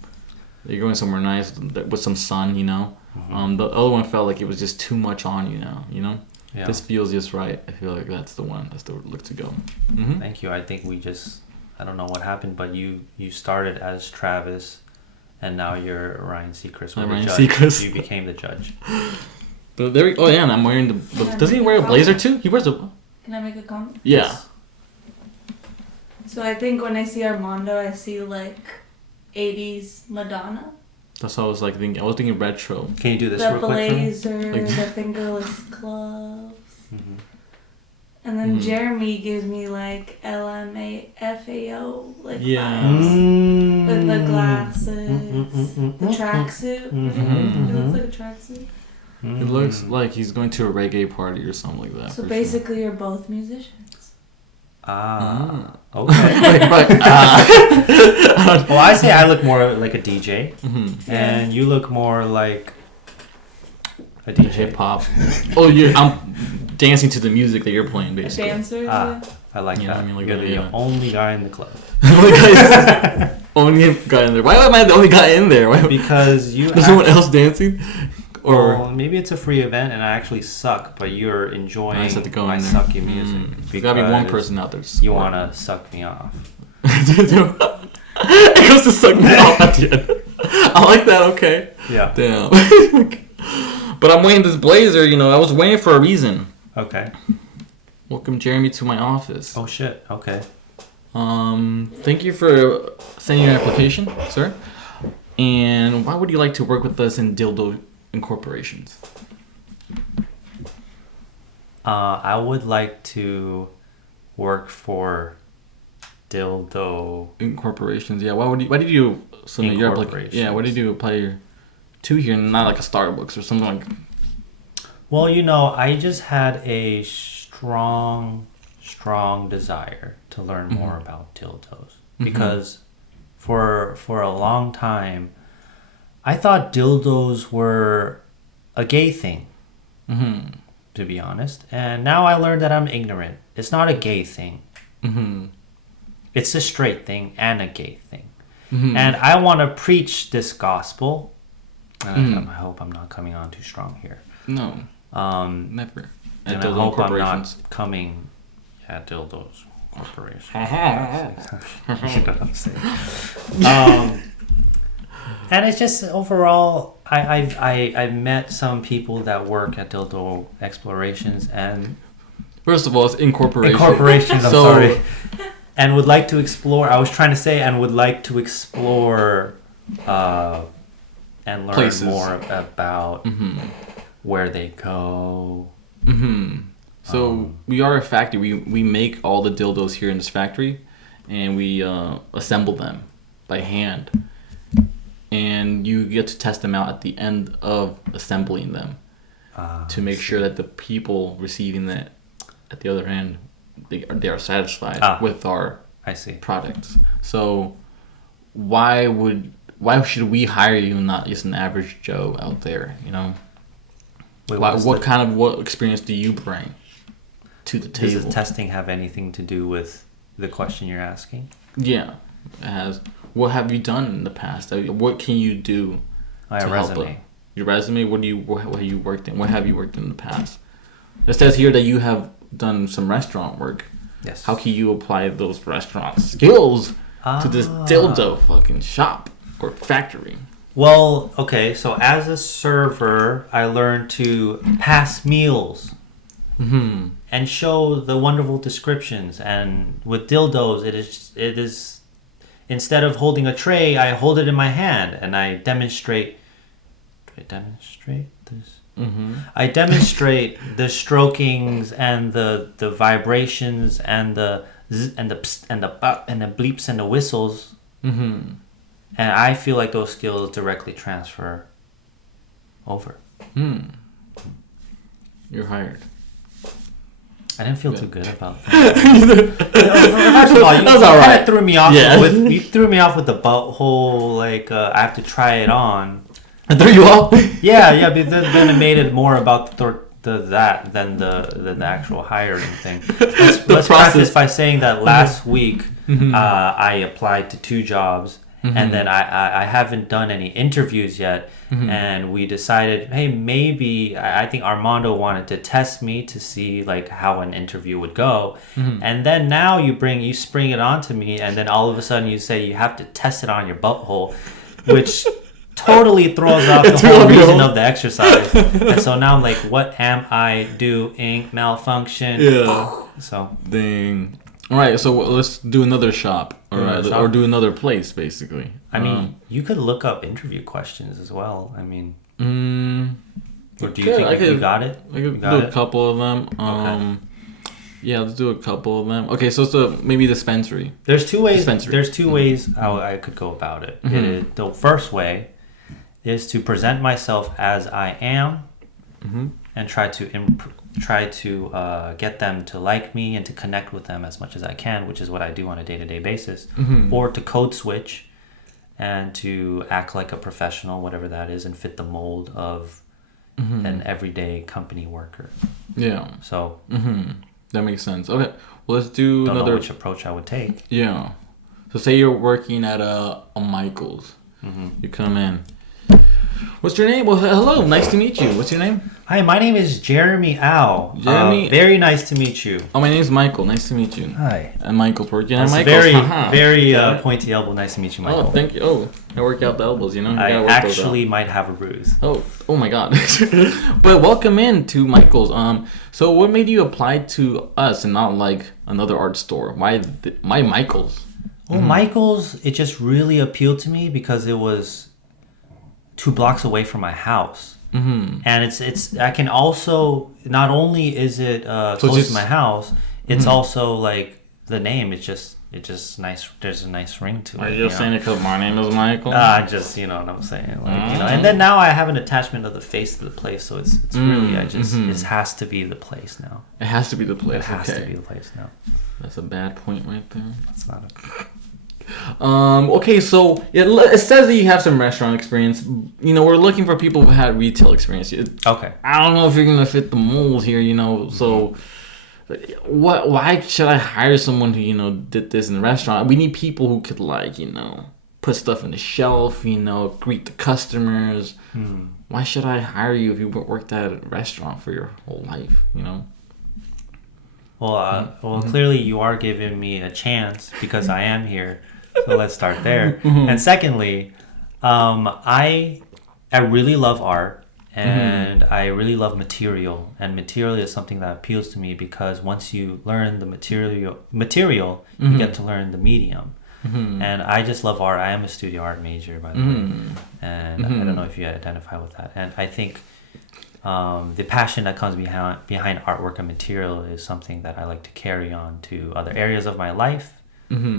you're going somewhere nice with some sun. You know. The other one felt like it was just too much on you now. You know. Yeah. This feels just right. I feel like that's the one. That's the look to go. Thank you. I think I don't know what happened, but you started as Travis, and now you're Ryan Seacrest. Ryan Seacrest. You became the judge. But there. Oh yeah, and I'm wearing the. Does he wear a blazer too? He wears a. Can I make a comment? Yeah. Yes. So I think when I see Armando, I see like 80s Madonna. That's what I was like thinking. I was thinking retro. Can you do this the real quick for me? blazer, the fingerless gloves. And then Jeremy gives me like LMFAO like vibes. With the glasses, the tracksuit. It looks like a tracksuit. It looks like he's going to a reggae party or something like that. So basically, you're both musicians. Okay. Well, I say I look more like a DJ, and you look more like a DJ. Hip hop. I'm dancing to the music that you're playing, basically. A dancer. I like that. I mean, like you're the only guy in the club. Only guy in there. Why am I the only guy in there? Because you. There's someone else dancing. Or maybe it's a free event and I actually suck, but you're enjoying my sucky music. There's gotta be one person out there. You wanna suck me off. It goes to suck me off at the end. I like that. Okay. Yeah. Damn. But I'm wearing this blazer. You know, I was waiting for a reason. Okay. Welcome Jeremy to my office. Oh shit. Okay. Thank you for sending your application, sir. And why would you like to work with us in Dildo Incorporations? I would like to work for Dildo Incorporations. Yeah. Why did you submit your application? Yeah. Why did you apply to here, not like a Starbucks or something like? Well, you know, I just had a strong desire to learn more about dildos because for a long time I thought dildos were a gay thing, to be honest. And now I learned that I'm ignorant. It's not a gay thing. It's a straight thing and a gay thing. And I want to preach this gospel. I hope I'm not coming on too strong here. No. Never. And I hope I'm not coming at Dildos Corporation. You know what I'm saying? And it's just overall, I've met some people that work at Dildo Explorations and first of all, it's incorporations. I'm sorry. And would like to explore. I was trying to say, and would like to explore, and learn places. More about where they go. So we are a factory. We make all the dildos here in this factory, and we assemble them by hand. And you get to test them out at the end of assembling them to make sure that the people receiving that at the other end they are satisfied with our products. So why should we hire you and not just an average Joe out there? You know. Wait, what experience do you bring to the table? Does testing have anything to do with the question you're asking? Yeah, it has. What have you done in the past? What can you do to resume. Help? Your resume. What have you worked in? What have you worked in the past? It says here that you have done some restaurant work. Yes. How can you apply those restaurant skills to this dildo fucking shop or factory? Well, okay, so as a server, I learned to pass meals and show the wonderful descriptions. And with dildos, it is instead of holding a tray, I hold it in my hand and I demonstrate. Do I demonstrate this? I demonstrate the strokings and the vibrations and the and the psst and the bop and the bleeps and the whistles, and I feel like those skills directly transfer over. You're hired. I didn't feel too good about that. First of all, that was all right. Threw me off. You threw me off with the butthole. Like I have to try it on. I threw you off. Yeah. But then it made it more about that than the actual hiring thing. Let's practice by saying that last week I applied to 2 jobs. And then I haven't done any interviews yet. And we decided, hey, maybe I think Armando wanted to test me to see like how an interview would go. And then now you spring it onto me, and then all of a sudden you say you have to test it on your butthole, which totally throws off the whole reason of the exercise. And so now I'm like, what am I doing? Malfunction. Yeah. So dang. All right, so let's do another shop, or do another place, basically. I mean, you could look up interview questions as well. I mean, or do you think you got it? I could do a couple of them. Okay. Yeah, let's do a couple of them. Okay, so it's maybe dispensary. There's 2 ways. There's 2 ways how I could go about it. The first way is to present myself as I am, and try to get them to like me and to connect with them as much as I can, which is what I do on a day-to-day basis, or to code switch and to act like a professional, whatever that is, and fit the mold of an everyday company worker. Yeah. So that makes sense. Okay, well, let's do don't another. know which approach I would take. Yeah. So say you're working at a Michael's. You come in. What's your name? Well, hello. Nice to meet you. What's your name? Hi, my name is Jeremy Au. Jeremy. Very nice to meet you. Oh, my name's Michael. Nice to meet you. Hi. And Michael's working at Michael's. Very pointy elbow. Nice to meet you, Michael. Oh, thank you. Oh, I work out the elbows, you know? I actually might have a bruise. Oh my God. But welcome in to Michael's. So what made you apply to us and not like another art store? Why Michael's? Well, Michael's, it just really appealed to me because it was 2 blocks away from my house. And it's I can also, not only is it close to my house, it's also like the name, it's just nice. There's a nice ring to it. Are you just saying it because my name is Michael? Just, you know what I'm saying, like, you know. And then now I have an attachment of the face to the place, so it's really it has to be the place now. It has to be the place. It has to be the place now. That's a bad point right there. It's not a. Okay, so it says that you have some restaurant experience. You know, we're looking for people who had retail experience. Okay. I don't know if you're gonna fit the mold here. You know, so why should I hire someone who, you know, did this in the restaurant? We need people who could, like, you know, put stuff on the shelf. You know, greet the customers. Why should I hire you if you worked at a restaurant for your whole life? You know. Well, clearly you are giving me a chance because I am here. So let's start there. And secondly, I really love art, and I really love material. And material is something that appeals to me because once you learn the material, you get to learn the medium. And I just love art. I am a studio art major, by the way. And I don't know if you identify with that. And I think the passion that comes behind artwork and material is something that I like to carry on to other areas of my life,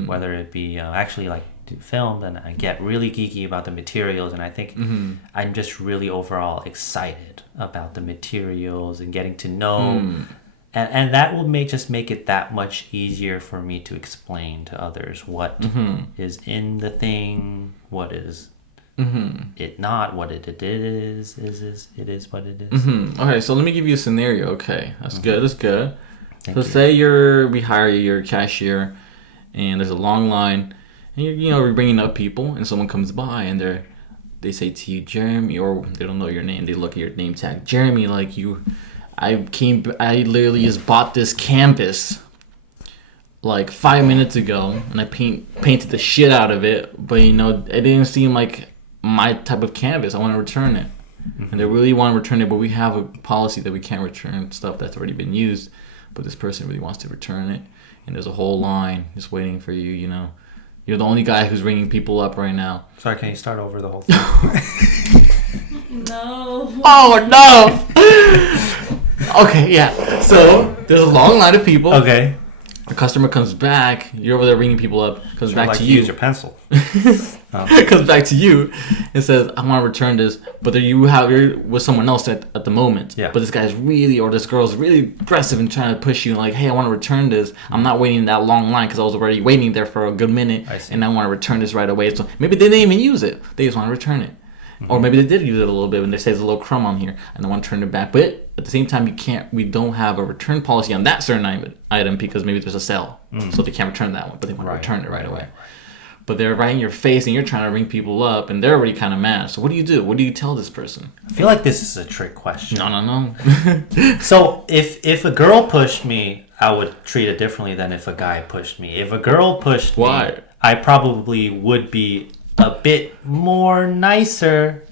whether it be actually like do film, and I get really geeky about the materials, and I think I'm just really overall excited about the materials and getting to know, and that will make it that much easier for me to explain to others what is in the thing, what is it not, what it is it is what it is. Okay, so let me give you a scenario. Okay, that's good. That's good. So say we hire you, you're a cashier, and there's a long line, and you're bringing up people, and someone comes by, and they say to you, Jeremy, or they don't know your name. They look at your name tag, Jeremy, like I literally just bought this canvas like 5 minutes ago, and I painted the shit out of it, but it didn't seem like my type of canvas. I want to return it. and they really want to return it, but we have a policy that we can't return stuff that's already been used, but this person really wants to return it, and there's a whole line just waiting for you, you know. You're the only guy who's ringing people up right now. Sorry, can you start over the whole thing? No. Oh, no! Okay, yeah. So, there's a long line of people. Okay. A customer comes back. You're over there ringing people up. Comes back to you. Use your pencil. Comes back to you and says, I want to return this. But then you're with someone else at the moment. Yeah. But this guy's really, or this girl's really aggressive and trying to push you. Like, hey, I want to return this. I'm not waiting in that long line because I was already waiting there for a good minute. I see. And I want to return this right away. So maybe they didn't even use it. They just want to return it. Mm-hmm. Or maybe they did use it a little bit and they say there's a little crumb on here and they want to turn it back. But at the same time, we don't have a return policy on that certain item because maybe there's a sale. So they can't return that one, but they want to return it right away. But they're right in your face and you're trying to ring people up and they're already kind of mad. So what do you do? What do you tell this person? I feel like this is a trick question. No. So if a girl pushed me, I would treat it differently than if a guy pushed me. If a girl pushed me, I probably would be a bit more nicer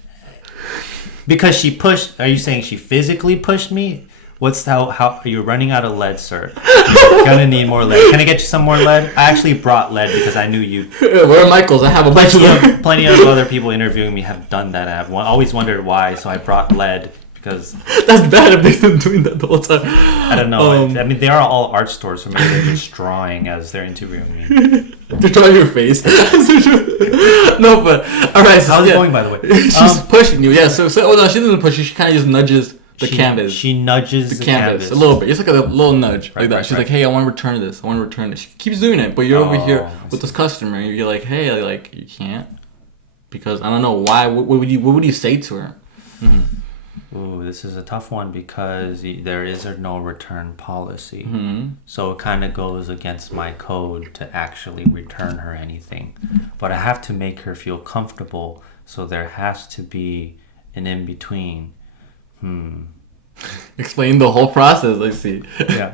because she pushed. Are you saying she physically pushed me? How are you running out of lead, sir? You're gonna need more lead. Can I get you some more lead? I actually brought lead because I knew you. Where are Michael's? I have a bunch of them. Plenty of other people interviewing me have done that. I've always wondered why, so I brought lead because that's bad if they've been doing that the whole time. I don't know. I mean, they are all art stores, so maybe they're just drawing as they're interviewing me. They're drawing your face. No, but all right. So, how's it going, by the way? She's pushing you. Yeah. So no, she doesn't push you. She kind of just nudges the canvas. She nudges the canvas a little bit. It's like a little nudge like that. She's right. like, "Hey, I want to return this. I want to return this." She keeps doing it, but you're over here with this customer, and you're like, "Hey, like you can't," because I don't know why. What would you say to her? Mm-hmm. Ooh, this is a tough one because there is a no return policy. Mm-hmm. So it kind of goes against my code to actually return her anything. But I have to make her feel comfortable, so there has to be an in-between. Explain the whole process, I see. Yeah.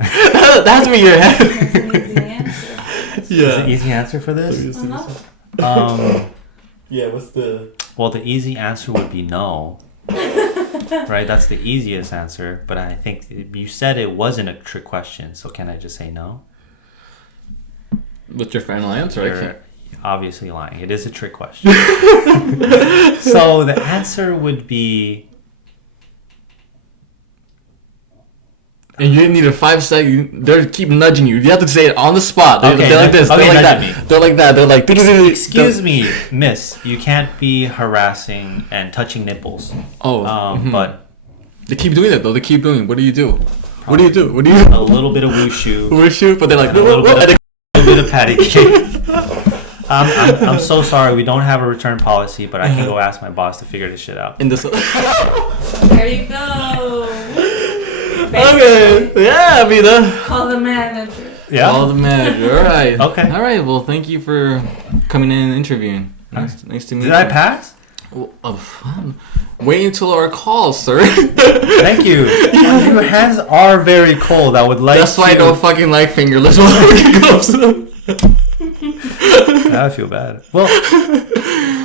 That's what your head. That's an easy answer. Yeah. Is an easy answer for this? Yeah, what's the... Well, the easy answer would be no. Right? That's the easiest answer. But I think you said it wasn't a trick question, so can I just say no? What's your final answer? You're obviously lying. It is a trick question. So the answer would be... And you didn't need a 5 second. They keep nudging you. You have to say it on the spot. They're like this. Okay, they're like that. They're like that. They're like. Excuse me, miss. You can't be harassing and touching nipples. But they keep doing that though. They keep doing it. What do you do? What do you do? A little bit of wushu. Wushu, but they're like a little bit of patty cake. I'm so sorry. We don't have a return policy, but I can go ask my boss to figure this shit out. There you go. Okay. Yeah, Vida. Call the manager. Yeah. Call the manager. All right. Okay. All right. Well, thank you for coming in and interviewing. Nice to meet you. Did I pass? Wait until our call, sir. Thank you. Your hands are very cold. I would like. That's why I don't fucking like fingerless gloves. I feel bad. Well,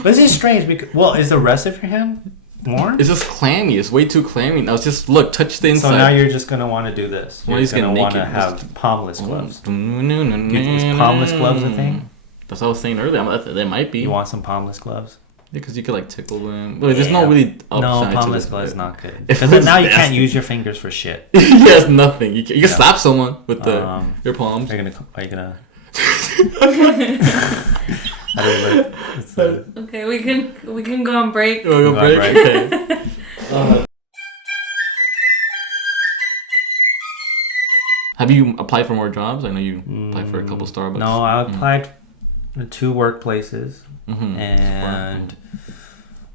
this is strange because is the rest of your hand warm? It's just clammy. It's way too clammy. Now just touch the inside. So now you're just gonna want to do this. You're just gonna want to have palmless gloves. Is palmless gloves a thing? That's what I was saying earlier. They might be. You want some palmless gloves? Yeah, because you could tickle them. But there's no really upside to palmless this. gloves not good. Because now you can't use your fingers for shit. Yes, nothing. You can slap someone with your palms. Are you gonna? Okay, we can go on break. We'll go break. Okay. Have you applied for more jobs? I know you applied for a couple Starbucks. No, I applied to 2 workplaces, and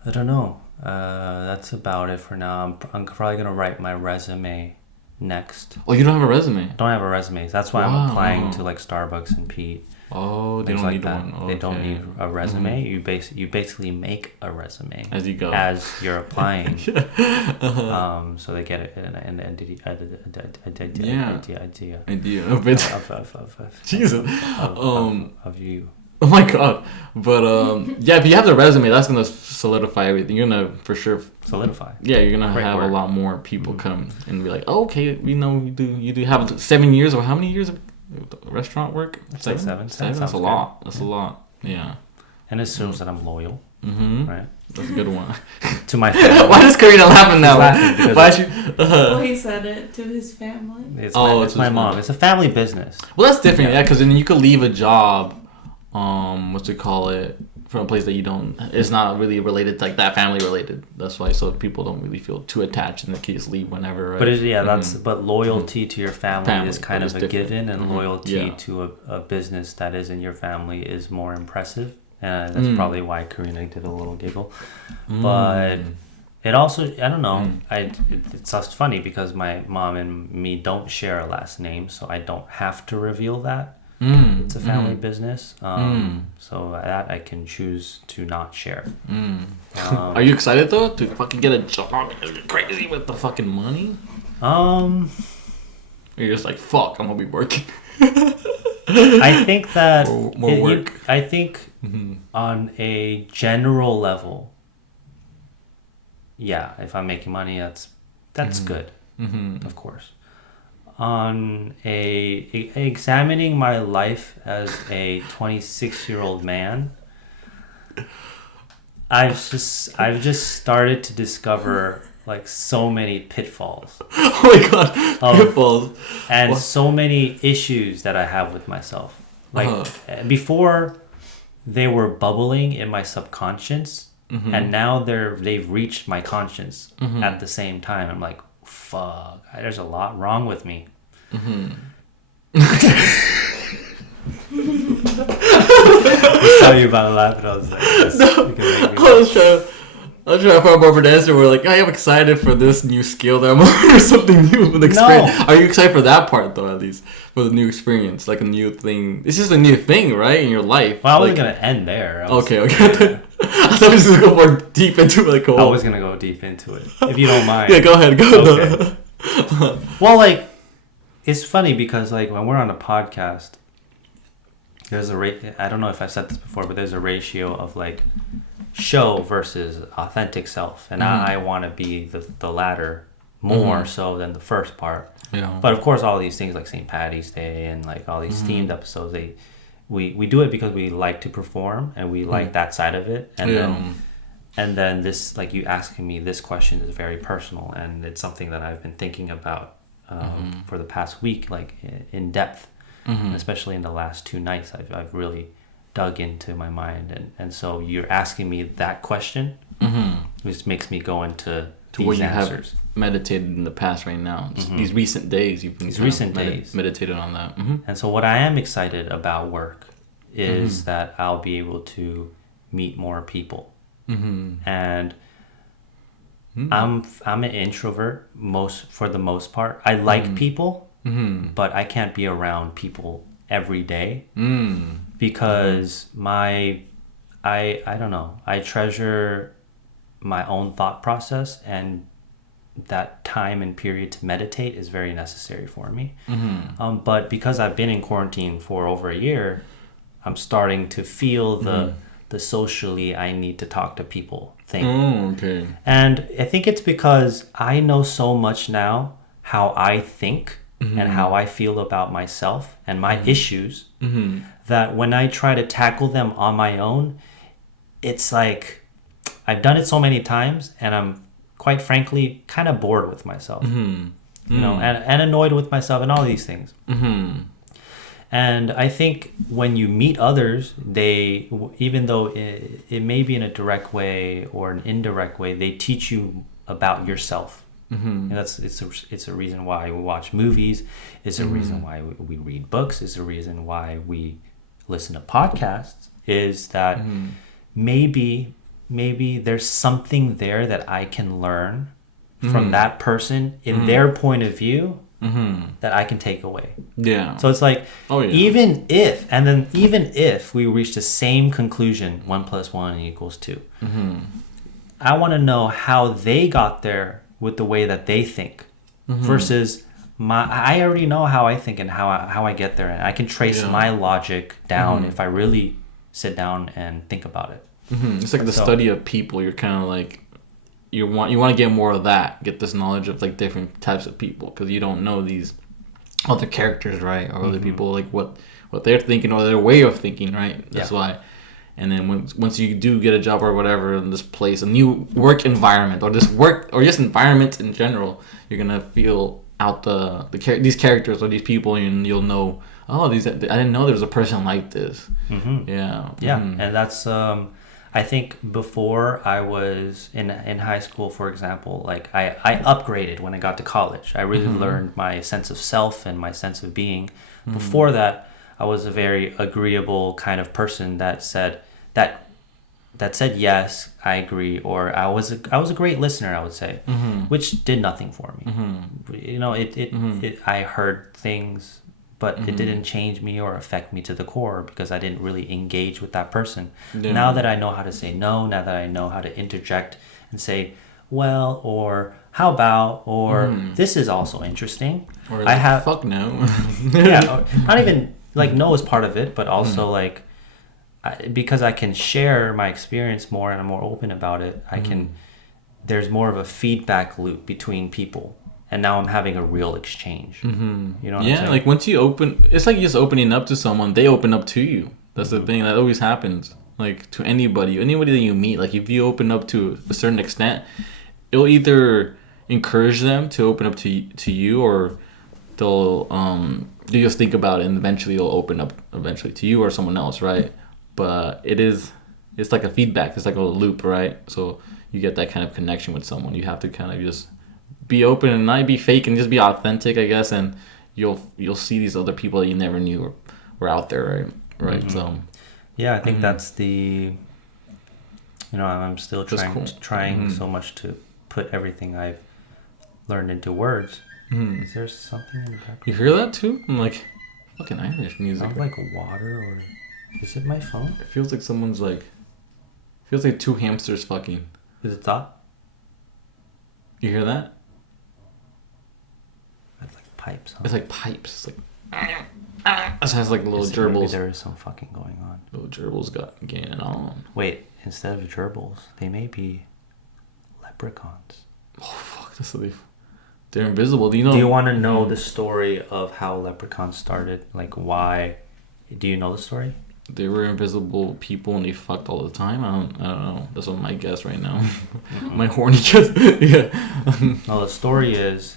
I don't know. That's about it for now. I'm probably gonna write my resume next. Oh, you don't have a resume? I don't have a resume. That's why I'm applying to Starbucks and Pete. Oh, they don't need one. Oh, they don't need a resume. You basically make a resume as you go as you're applying. So they get an idea of it. Jesus. Of you. Oh my god. But yeah, if you have the resume, that's gonna solidify everything. You're gonna for sure solidify. Yeah, you're gonna have a lot more people come and be like, oh, okay, we know you do have 7 years or how many years of restaurant work? It's like seven. That's a lot. That's a lot. Yeah. And it shows that I'm loyal. Mm-hmm. Right. That's a good one. To my family. Why is Karina laughing now? Well, he said it to his family. It's my mom. It's a family business. Well, that's different, yeah, because then you could leave a job, what's it call it, from a place that you don't, it's not really related to, like, that family related. That's why, so people don't really feel too attached and they can just leave whenever, right? But but loyalty to your family is kind of a given, and loyalty to a business that is in your family is more impressive. And that's probably why Karina did a little giggle. But it also, I don't know, it's just funny because my mom and me don't share a last name, so I don't have to reveal that. It's a family business. So that I can choose to not share. Are you excited though to fucking get a job? It's crazy with the fucking money. You're just like, fuck, I'm gonna be working. I think that more work. I think on a general level, yeah, if I'm making money, that's good, of course. On examining my life as a 26-year-old man, I've just started to discover like so many pitfalls. Oh my god, pitfalls. And so many issues that I have with myself. Like before they were bubbling in my subconscious, and now they've reached my conscience at the same time. I'm like, fuck, there's a lot wrong with me. I saw you about to laugh, and I was like, I was trying to find more of an answer where, like, I am excited for this new skill that I'm learning or something new with experience. No. Are you excited for that part, though, at least? For the new experience, like a new thing. It's just a new thing, right, in your life. Well, I wasn't going to end there. Okay. I thought we was going to go more deep into it. Like, I was going to go deep into it, if you don't mind. Yeah, go ahead. Okay. Well, like, it's funny because, like, when we're on a podcast, there's I don't know if I've said this before, but there's a ratio of, like, show versus authentic self, and I want to be the latter more so than the first part. Yeah. But of course, all these things like St. Patty's Day and like all these themed episodes, we do it because we like to perform and we like that side of it. And then this, like, you asking me this question is very personal, and it's something that I've been thinking about for the past week, like in depth, especially in the last 2 nights. I've really dug into my mind, and so you're asking me that question, which makes me go into these what you answers. Have meditated in the past right now. These recent days, you've been meditated on that. And so what I am excited about work is that I'll be able to meet more people. And I'm an introvert for the most part. I like people, but I can't be around people every day. Because I don't know, I treasure my own thought process, and that time and period to meditate is very necessary for me. But because I've been in quarantine for over a year, I'm starting to feel the socially I need to talk to people thing. Okay. And I think it's because I know so much now how I think and how I feel about myself and my issues, that when I try to tackle them on my own, it's like I've done it so many times, and I'm quite frankly kind of bored with myself, you know, and annoyed with myself and all these things. And I think when you meet others, even though it may be in a direct way or an indirect way, they teach you about yourself. And it's a reason why we watch movies. It's a reason why we read books. It's a reason why we listen to podcasts. Is that maybe there's something there that I can learn from that person in their point of view that I can take away. Yeah. So it's like, even if we reach the same conclusion, 1 + 1 = 2, I want to know how they got there with the way that they think, versus I already know how I think and how I get there, and I can trace my logic down if I really sit down and think about it. It's like the study of people. You're kind of like you want to get more of that, get this knowledge of like different types of people, because you don't know these other characters, right, or other people, like what they're thinking or their way of thinking, right? That's why. And then once you do get a job or whatever in this place, a new work environment, or just environment in general, you're gonna feel out these characters or these people, and you'll know, oh, I didn't know there was a person like this. And that's I think before I was in high school, for example, like I upgraded when I got to college. I really learned my sense of self and my sense of being. Before that, I was a very agreeable kind of person that said yes, I agree, or I was a great listener, I would say, which did nothing for me. You know, I heard things, but it didn't change me or affect me to the core because I didn't really engage with that person. Yeah. Now that I know how to say no, now that I know how to interject and say, well, or how about, or this is also interesting. Or I have fuck no. Yeah, not even like no is part of it, but also like because I can share my experience more and I'm more open about it. There's more of a feedback loop between people. And now I'm having a real exchange. You know what I'm saying? Like once you open, it's like just opening up to someone. They open up to you. That's the thing that always happens. Like to anybody that you meet. Like if you open up to a certain extent, it'll either encourage them to open up to you, or they'll just think about it and eventually they'll open up eventually to you or someone else, right? But it's like a feedback. It's like a loop, right? So you get that kind of connection with someone. You have to kind of just be open and not be fake and just be authentic, I guess, and you'll see these other people that you never knew were out there, right? So yeah, I think that's the, you know, I'm still trying so much to put everything I've learned into words. Is there something in the background? You hear that too? I'm like, fucking Irish music. Sounds like water, or is it my phone? It feels like someone's like, feels like two hamsters fucking. Is it that? You hear that? It's like pipes. Huh? It's like pipes. It's like it sounds like little gerbils. Maybe there is some fucking going on. Little gerbils got getting it on. Wait, instead of gerbils, they may be leprechauns. Oh fuck! They're invisible. Do you know? Do you want to know the story of how leprechauns started? Like why? Do you know the story? They were invisible people and they fucked all the time. I don't know. That's what my guess right now. My horny guess. Yeah. Well, the story is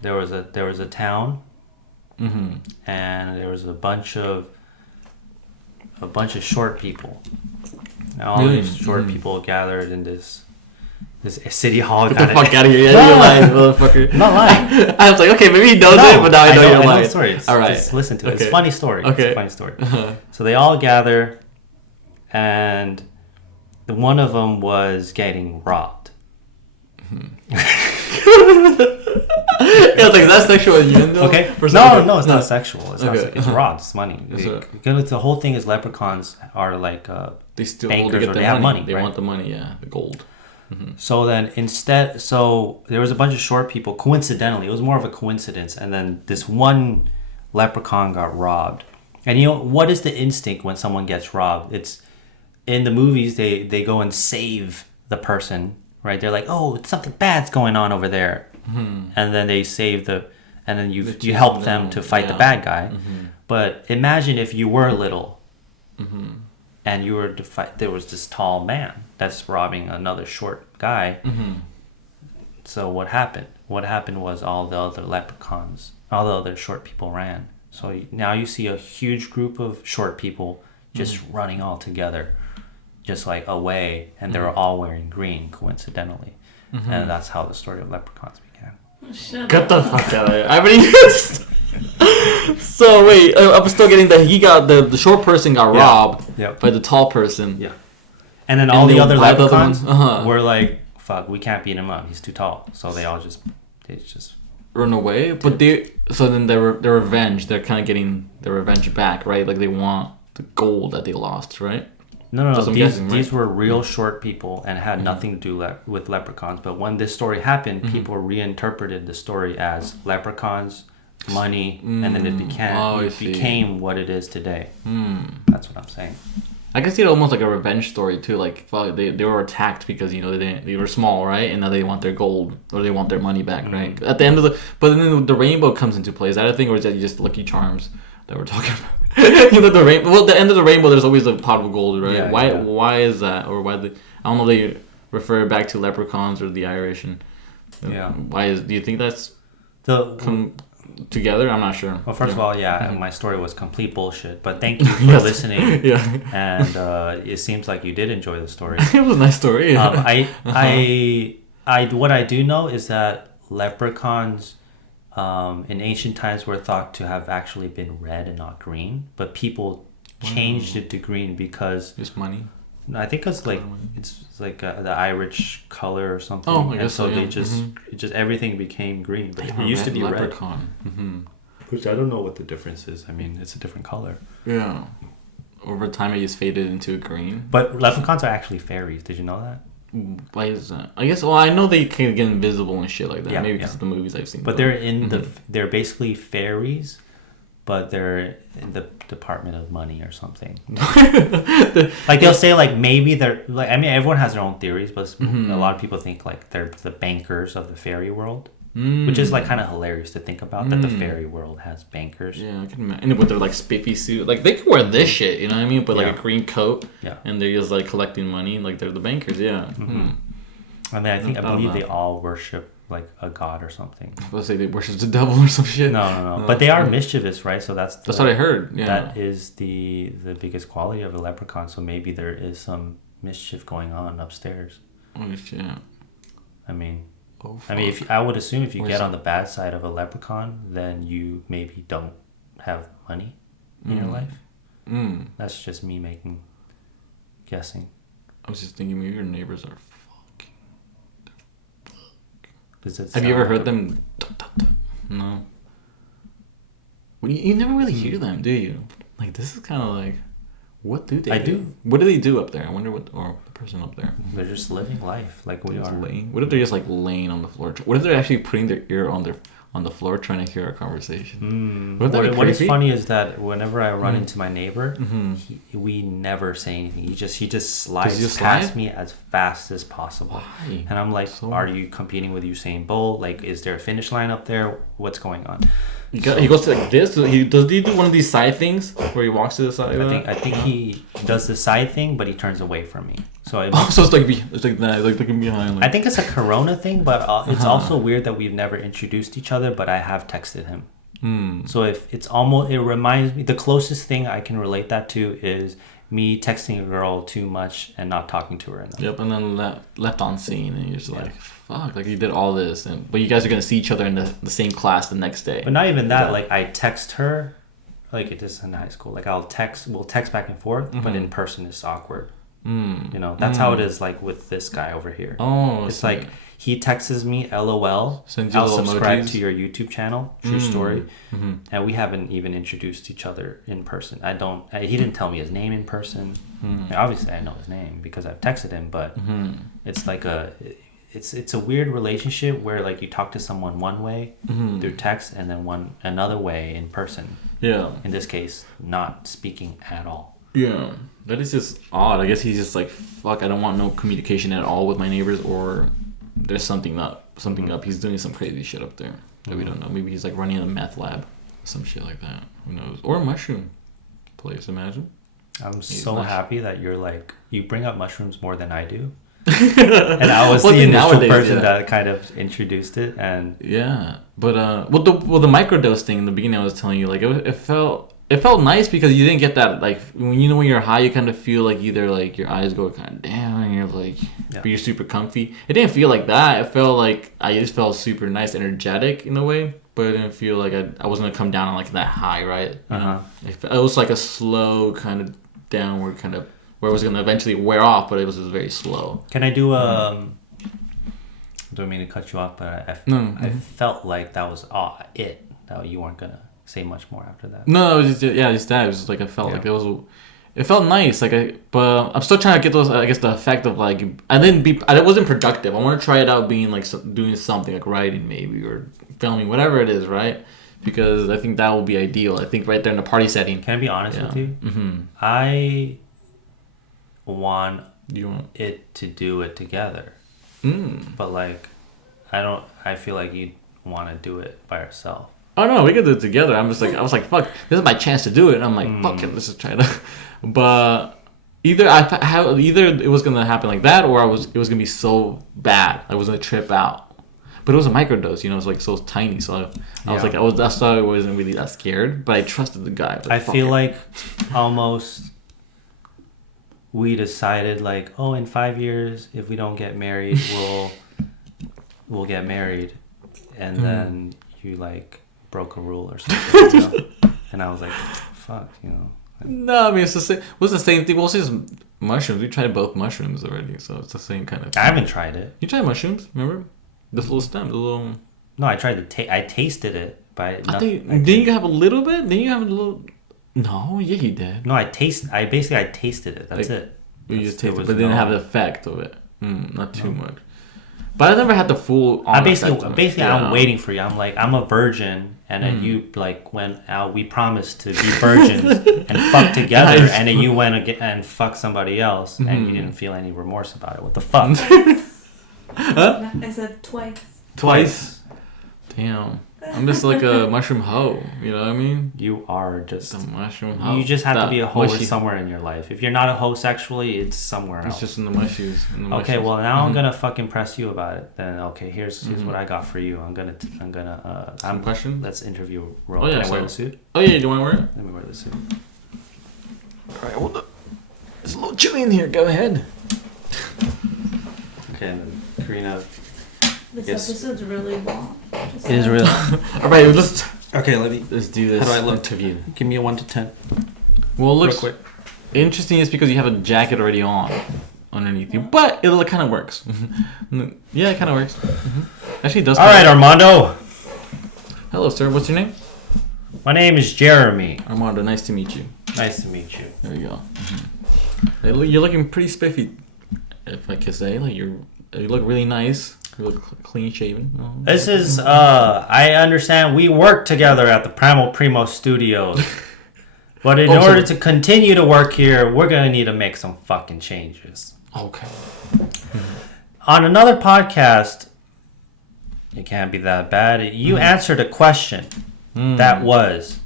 there was a town, and there was a bunch of short people. Now all these short people gathered in this city hall. Get the fuck out of here! Yeah, you're lying, motherfucker. I'm not lying. I was like, okay, maybe he knows it, but now I know you're lying. The story. All right, just listen to it. It's a funny story. Okay. It's a funny story. So they all gather, and one of them was getting robbed. Yeah, it's like, is that sexual innuendo? Okay. No, it's not sexual. It's not. It's robbed. It's money. Because the whole thing is leprechauns are like they still bankers, or they have money. They right? want the money. Yeah, the gold. So then so there was a bunch of short people. Coincidentally, it was more of a coincidence. And then this one leprechaun got robbed. And you know what is the instinct when someone gets robbed? It's in the movies they go and save the person, right? They're like, oh, something bad's going on over there, and then they save and then you help them to fight the bad guy. But imagine if you were little, and you were to fight. There was this tall man that's robbing another short guy. So what happened? What happened was all the other short people ran. So now you see a huge group of short people just running all together, just like away, and they were all wearing green, coincidentally. And that's how the story of leprechauns began. Get the fuck out of here. I haven't even... So wait, I'm still getting that the short person got robbed by the tall person. Yeah. And then all the other leprechauns were like, fuck, we can't beat him up. He's too tall. So they just run away. But then their revenge, they're kind of getting their revenge back, right? Like they want the gold that they lost, right? No. These were real short people and had nothing to do with leprechauns. But when this story happened, people reinterpreted the story as leprechauns, money, and then it became what it is today. That's what I'm saying. I can see it almost like a revenge story too. Like fuck, they were attacked because they were small, right? And now they want their gold or they want their money back, right? At the end of but then the rainbow comes into play. Is that a thing, or is that just Lucky Charms that we're talking about? The rainbow. Well, the end of the rainbow, there's always a pot of gold, right? Yeah, why is that, or why I don't know. They refer back to leprechauns or the Irish, and do you think that's come together? I'm not sure. Well, first of all, my story was complete bullshit, but thank you for listening. And it seems like you did enjoy the story. It was a nice story. I what I do know is that leprechauns in ancient times were thought to have actually been red and not green, but people changed it to green because just money. I think it's like the Irish color or something. Oh, I guess so. They just everything became green, but it used to be leprechaun. red. Which I don't know what the difference is. I mean, it's a different color. Yeah. Over time, it just faded into green. But leprechauns are actually fairies. Did you know that? Why is that? I guess. Well, I know they can get invisible and shit like that. Yeah, Maybe because of the movies I've seen. But they're they're basically fairies, but they're in the Department of Money or something. Like they'll say like maybe they're like, I mean, everyone has their own theories, but a lot of people think like they're the bankers of the fairy world. Which is like kind of hilarious to think about that the fairy world has bankers. Yeah, I can imagine. And with their like spiffy suit, like they could wear this shit, you know what I mean? But like a green coat, and they're just like collecting money, like they're the bankers, And then I believe they all worship like a god or something. Let's say they worship the devil or some shit. No. But they are mischievous, right? So that's what I heard. Yeah, that is the biggest quality of a leprechaun. So maybe there is some mischief going on upstairs. Oh shit. I mean. Oh, I mean, I would assume if you get on the bad side of a leprechaun, then you maybe don't have money in your life. That's just me guessing. I was just thinking maybe your neighbors are fucking. Have you ever heard them? No. You never really hear them, do you? Like this is kind of like, what do they do? What do they do up there? I wonder or the person up there. They're just living life like we are. What if they're just like laying on the floor? What if they're actually putting their ear on the floor trying to hear our conversation? What is funny is that whenever I run into my neighbor, we never say anything. He just slides past me as fast as possible. Why? And I'm like, are you competing with Usain Bolt? Like, is there a finish line up there? What's going on? He goes to like this. Does he do one of these side things where he walks to the side? I think he does the side thing, but he turns away from me. So so it's like that, like looking behind. Like. I think it's a Corona thing, but it's also weird that we've never introduced each other. But I have texted him. So if it's almost, it reminds me. The closest thing I can relate that to is me texting a girl too much and not talking to her enough. Yep, and then left on scene, and you're just like, fuck, like you did all this, but you guys are gonna see each other in the same class the next day. But not even that. Like I text her, like it is in high school. Like we'll text back and forth, but in person it's awkward. You know, that's how it is. Like with this guy over here. Oh, it's like he texts me, LOL. I'll subscribe to your YouTube channel. True story. And we haven't even introduced each other in person. He didn't tell me his name in person. Obviously, I know his name because I've texted him. But it's like it's a weird relationship where like you talk to someone one way through text and then another way in person. Yeah. In this case, not speaking at all. Yeah. That is just odd. I guess he's just like, fuck, I don't want no communication at all with my neighbors, or there's something up. He's doing some crazy shit up there that we don't know. Maybe he's like running a meth lab, some shit like that. Who knows? Or a mushroom place, imagine. I'm so happy that you're like, you bring up mushrooms more than I do. And I was the initial person that kind of introduced it. And but the microdose thing in the beginning, I was telling you, like it felt nice because you didn't get that, like, when you're high, you kind of feel like either like your eyes go kind of down and you're like, but you're super comfy. It didn't feel like that. It felt like I just felt super nice, energetic in a way, but it didn't feel like I wasn't gonna come down on like that high, right? You know? It was like a slow kind of downward kind of where it was gonna eventually wear off, but it was just very slow. Can I do don't mean to cut you off, but I felt like that was it. That you weren't gonna say much more after that. No, it was just that. It was just like I felt like it felt nice. But I'm still trying to get those. I guess the effect of like I wasn't productive. I want to try it out being like doing something like writing maybe or filming, whatever it is, right? Because I think that will be ideal. I think right there in the party setting. Can I be honest with you? I want it to do it together. But like, I feel like you want to do it by yourself. Oh no, we could do it together. I was like, fuck, this is my chance to do it. And I'm like, fuck it, let's just try to. But either it was gonna happen like that, or it was gonna be so bad I was gonna trip out. But it was a microdose, you know, it was like so tiny. So I was like, that's why I wasn't really that scared. But I trusted the guy. I feel like almost we decided like, oh, in 5 years, if we don't get married, we'll get married, and then you like broke a rule or something, you know? And I was like, fuck, you know. No, I mean, it's the same. What's the same thing? Well, it's just mushrooms. We tried both mushrooms already, so it's the same kind of thing. I haven't tried it. You tried mushrooms, remember? The little stem, the little... No, I tried I tasted it, but... Didn't you have a little bit? Didn't you have a little... No, yeah, you did. No, I tasted it. That's it. You just tasted it, but didn't have the effect of it. Not too much. But I never had the full... Basically, I'm waiting for you. I'm like, I'm a virgin, and then you, like, when we promised to be virgins and fuck together, and then you went and fucked somebody else, and you didn't feel any remorse about it. What the fuck? Huh? I said twice. Twice? Damn. I'm just like a mushroom hoe. You know what I mean? You are just a mushroom hoe. You just have to be a hoe somewhere in your life. If you're not a hoe sexually, it's somewhere else. It's just in the mushies. Okay, well now I'm gonna fucking press you about it. Then okay, here's what I got for you. I'm gonna Some question. Let's interview role. Oh yeah, Can I wear the suit? Oh yeah, do you want to wear it? Let me wear the suit. All right, hold up. It's a little chilly in here. Go ahead. Okay, and then Karina. This episode's really long. It is really. All right, let's do this. How do I look? Interview. Give me a 1 to 10. Well, it looks interesting. Is because you have a jacket already on underneath you, but it kind of works. Yeah, it kind of works. Actually, it does. All right, Armando. Hello, sir. What's your name? My name is Jeremy. Armando, nice to meet you. Nice to meet you. There you go. You're looking pretty spiffy, if I could say. Like you look really nice. You look clean shaven. This is, I understand we work together at the Primal Primos studios. But in order to continue to work here, we're going to need to make some fucking changes. Okay. On another podcast, it can't be that bad. You answered a question that was,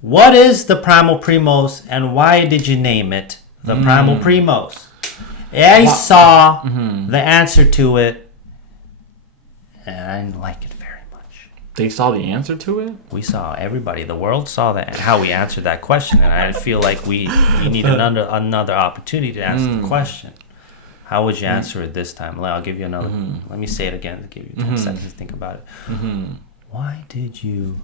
what is the Primal Primos and why did you name it the Primal Primos? I saw the answer to it. And I didn't like it very much. They saw the answer to it? We saw, everybody, the world saw that and how we answered that question. And I feel like you need another opportunity to answer the question. How would you answer it this time? I'll give you another. Let me say it again to give you 10 seconds to think about it. Why did you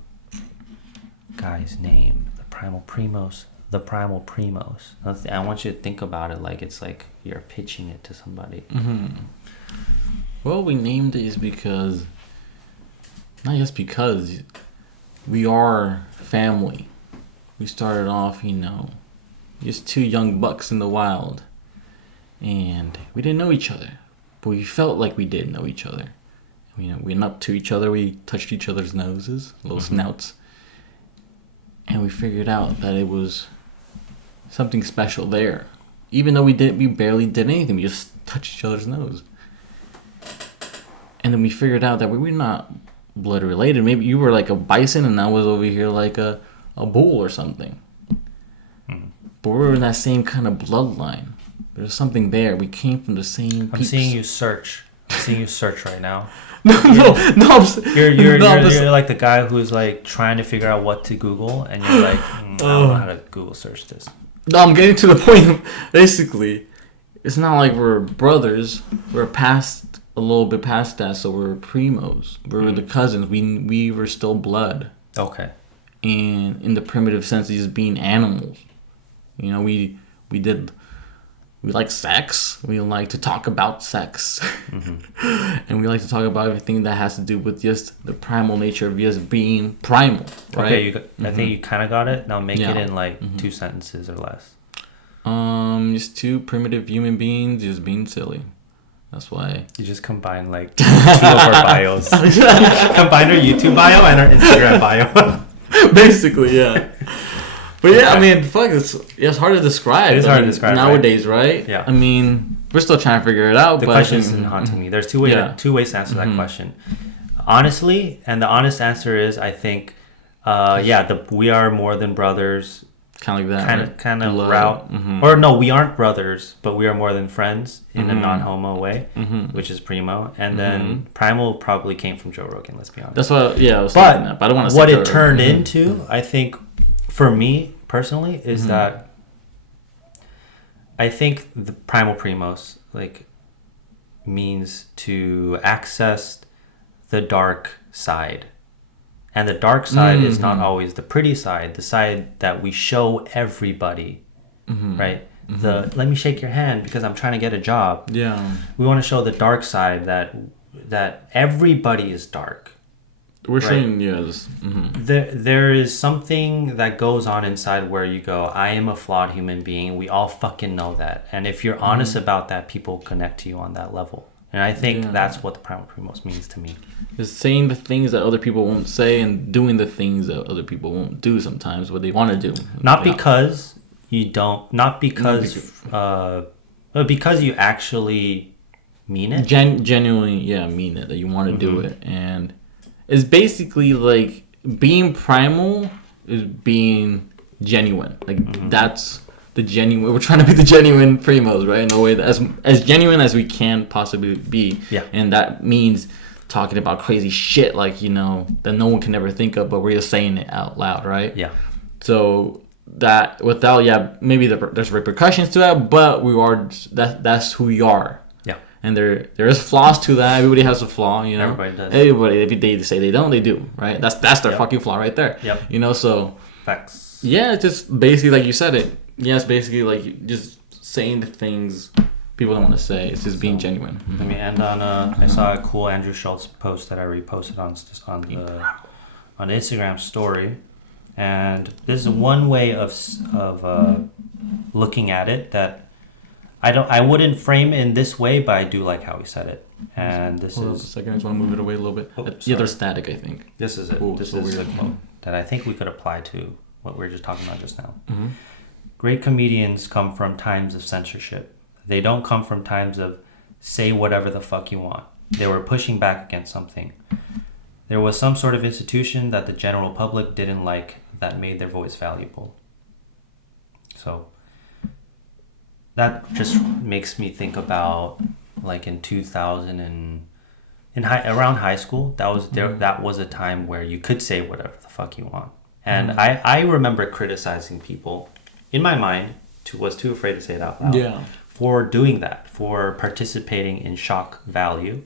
guys name the Primal Primos the Primal Primos? I want you to think about it like it's like you're pitching it to somebody. Well, we named it because, not just because, we are family. We started off, just two young bucks in the wild. And we didn't know each other. But we felt like we did know each other. We went up to each other, we touched each other's noses, little snouts. And we figured out that it was something special there. Even though we barely did anything, we just touched each other's nose. And then we figured out that we were not blood related. Maybe you were like a bison and I was over here like a bull or something. But we were in that same kind of bloodline. There's something there. We came from the same peeps. I'm seeing you search right now. You're You're like the guy who's like trying to figure out what to Google and you're like, I don't know how to Google search this. No, I'm getting to the point. Basically, it's not like we're brothers. We're a little bit past that, so we're primos. We're the cousins. We were still blood. Okay. And in the primitive sense of just being animals. We like sex. We like to talk about sex. And we like to talk about everything that has to do with just the primal nature of just being primal. Right? Okay, I think you kind of got it. Now make it in like 2 sentences or less. Just two primitive human beings just being silly. That's why. You just combine like 2 of our bios. Combine our YouTube bio and our Instagram bio. Basically, yeah. But yeah, I mean, fuck, it's hard to describe. It's hard to describe nowadays, right? Yeah. I mean, we're still trying to figure it out. The question isn't haunting me. There's two ways to answer that question. Honestly, and the honest answer is, I think, we are more than brothers. Kind of like that. Kind of route. Mm-hmm. Or no, we aren't brothers, but we are more than friends in a non-homo way, which is Primo. And then Primal probably came from Joe Rogan, let's be honest. That's what, I was thinking that. But I don't want to say what it turned into, I think, for me personally, is that I think the Primal Primos, like, means to access the dark side. And the dark side is not always the pretty side, the side that we show everybody, right? The let me shake your hand because I'm trying to get a job. Yeah. We want to show the dark side that everybody is dark. We're showing, There is something that goes on inside where you go, I am a flawed human being. We all fucking know that. And if you're honest about that, people connect to you on that level. And I think that's what the Primal Primos means to me. Is saying the things that other people won't say and doing the things that other people won't do sometimes, what they want to do. Not because you don't, because you actually mean it. Genuinely, mean it, that you want to do it. And it's basically like being primal is being genuine. Like that's the genuine. We're trying to be the genuine primos, right? In a way that as genuine as we can possibly be. Yeah. And that means talking about crazy shit like, that no one can ever think of, but we're just saying it out loud, right? Yeah. So that without, maybe there's repercussions to that, but that's who we are. Yeah. And there is flaws to that. Everybody has a flaw, Everybody does. Everybody, if they say they don't, they do, right? That's their fucking flaw right there. Yep. So facts. Yeah, it's just basically like you said it. Yeah, it's basically like just saying the things people don't want to say. It's just being genuine. Let me end on I saw a cool Andrew Schultz post that I reposted on the Instagram story, and this is one way of looking at it that I wouldn't frame in this way, but I do like how he said it. And this Hold is on a second, I just want to move it away a little bit. There's static, I think. This is it. This is a quote that I think we could apply to what we were just talking about just now. Great comedians come from times of censorship. They don't come from times of say whatever the fuck you want. They were pushing back against something. There was some sort of institution that the general public didn't like that made their voice valuable. So that just makes me think about like in 2000 and around high school, that was a time where you could say whatever the fuck you want. And I remember criticizing people in my mind, was too afraid to say it out loud, for doing that, for participating in shock value.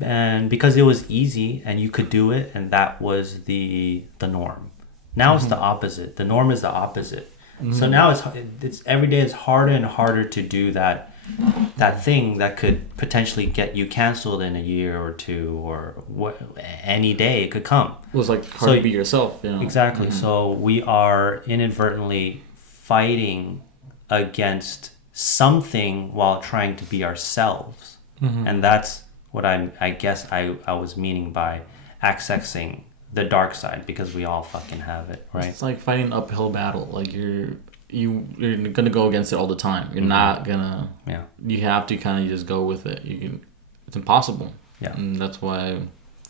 And because it was easy and you could do it, and that was the norm. Now it's the opposite. The norm is the opposite. So now it's every day it's harder and harder to do that thing that could potentially get you canceled in a year or two, or any day it could come. It was like hard to be yourself. Exactly. So we are inadvertently fighting against something while trying to be ourselves. And that's what I guess I was meaning by accessing the dark side, because we all fucking have it, right? It's like fighting an uphill battle. Like you're gonna go against it all the time. You're not gonna. Yeah. You have to kind of just go with it. It's impossible. Yeah. And that's why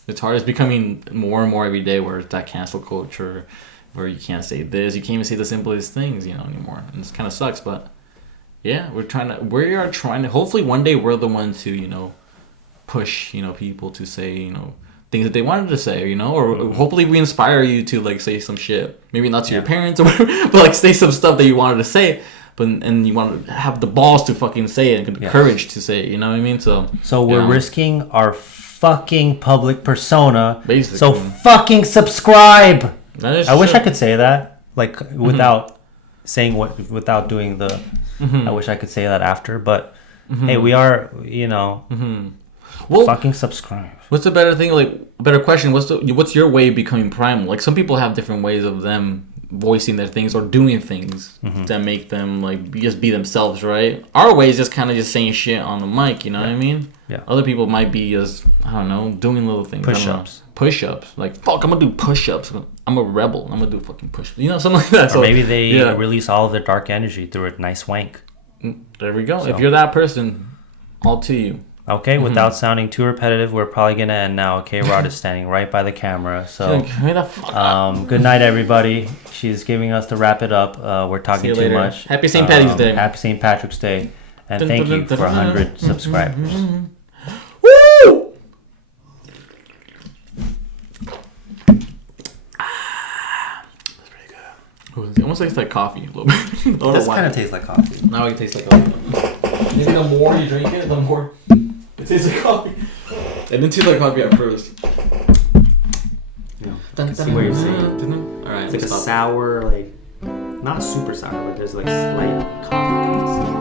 it's hard. It's becoming more and more every day where it's that cancel culture, where you can't say this, you can't even say the simplest things, anymore. And it kind of sucks, but yeah, we are trying to. Hopefully, one day we're the ones who push people to say things that they wanted to say, or hopefully we inspire you to like say some shit. Maybe not to your parents or whatever, but like say some stuff that you wanted to say, and you want to have the balls to fucking say it and the courage to say it. You know what I mean? So we're risking our fucking public persona. Basically. So fucking subscribe. I wish I could say that without saying without doing the. I wish I could say that after, but hey, we are Well, fucking subscribe. What's a better thing? Like a better question? What's your way of becoming primal? Like some people have different ways of them voicing their things or doing things that make them like just be themselves, right? Our way is just kind of just saying shit on the mic, you know what I mean? Yeah. Other people might be just, I don't know, doing little things. Push-ups. Like, fuck, I'm gonna do push-ups. I'm a rebel. I'm gonna do fucking push-ups. You know, something like that. Or so, maybe they release all of their dark energy through a nice wank. There we go. So. If you're that person, all to you. Okay, without sounding too repetitive, we're probably gonna end now. Okay, Rod is standing right by the camera. So, good night, everybody. She's giving us to wrap it up. We're talking too much. Happy St. Patrick's Day. Happy St. Patrick's Day, and thank you for 100 subscribers. Woo! That's pretty good. It almost tastes like coffee a little bit. It does kind of taste like coffee. Now it tastes like coffee. Maybe the more you drink it, the more it tastes like coffee. It didn't taste like coffee at first. Yeah. I can see what you're saying. Alright, it's like a sour, like not super sour, but there's like slight coffee.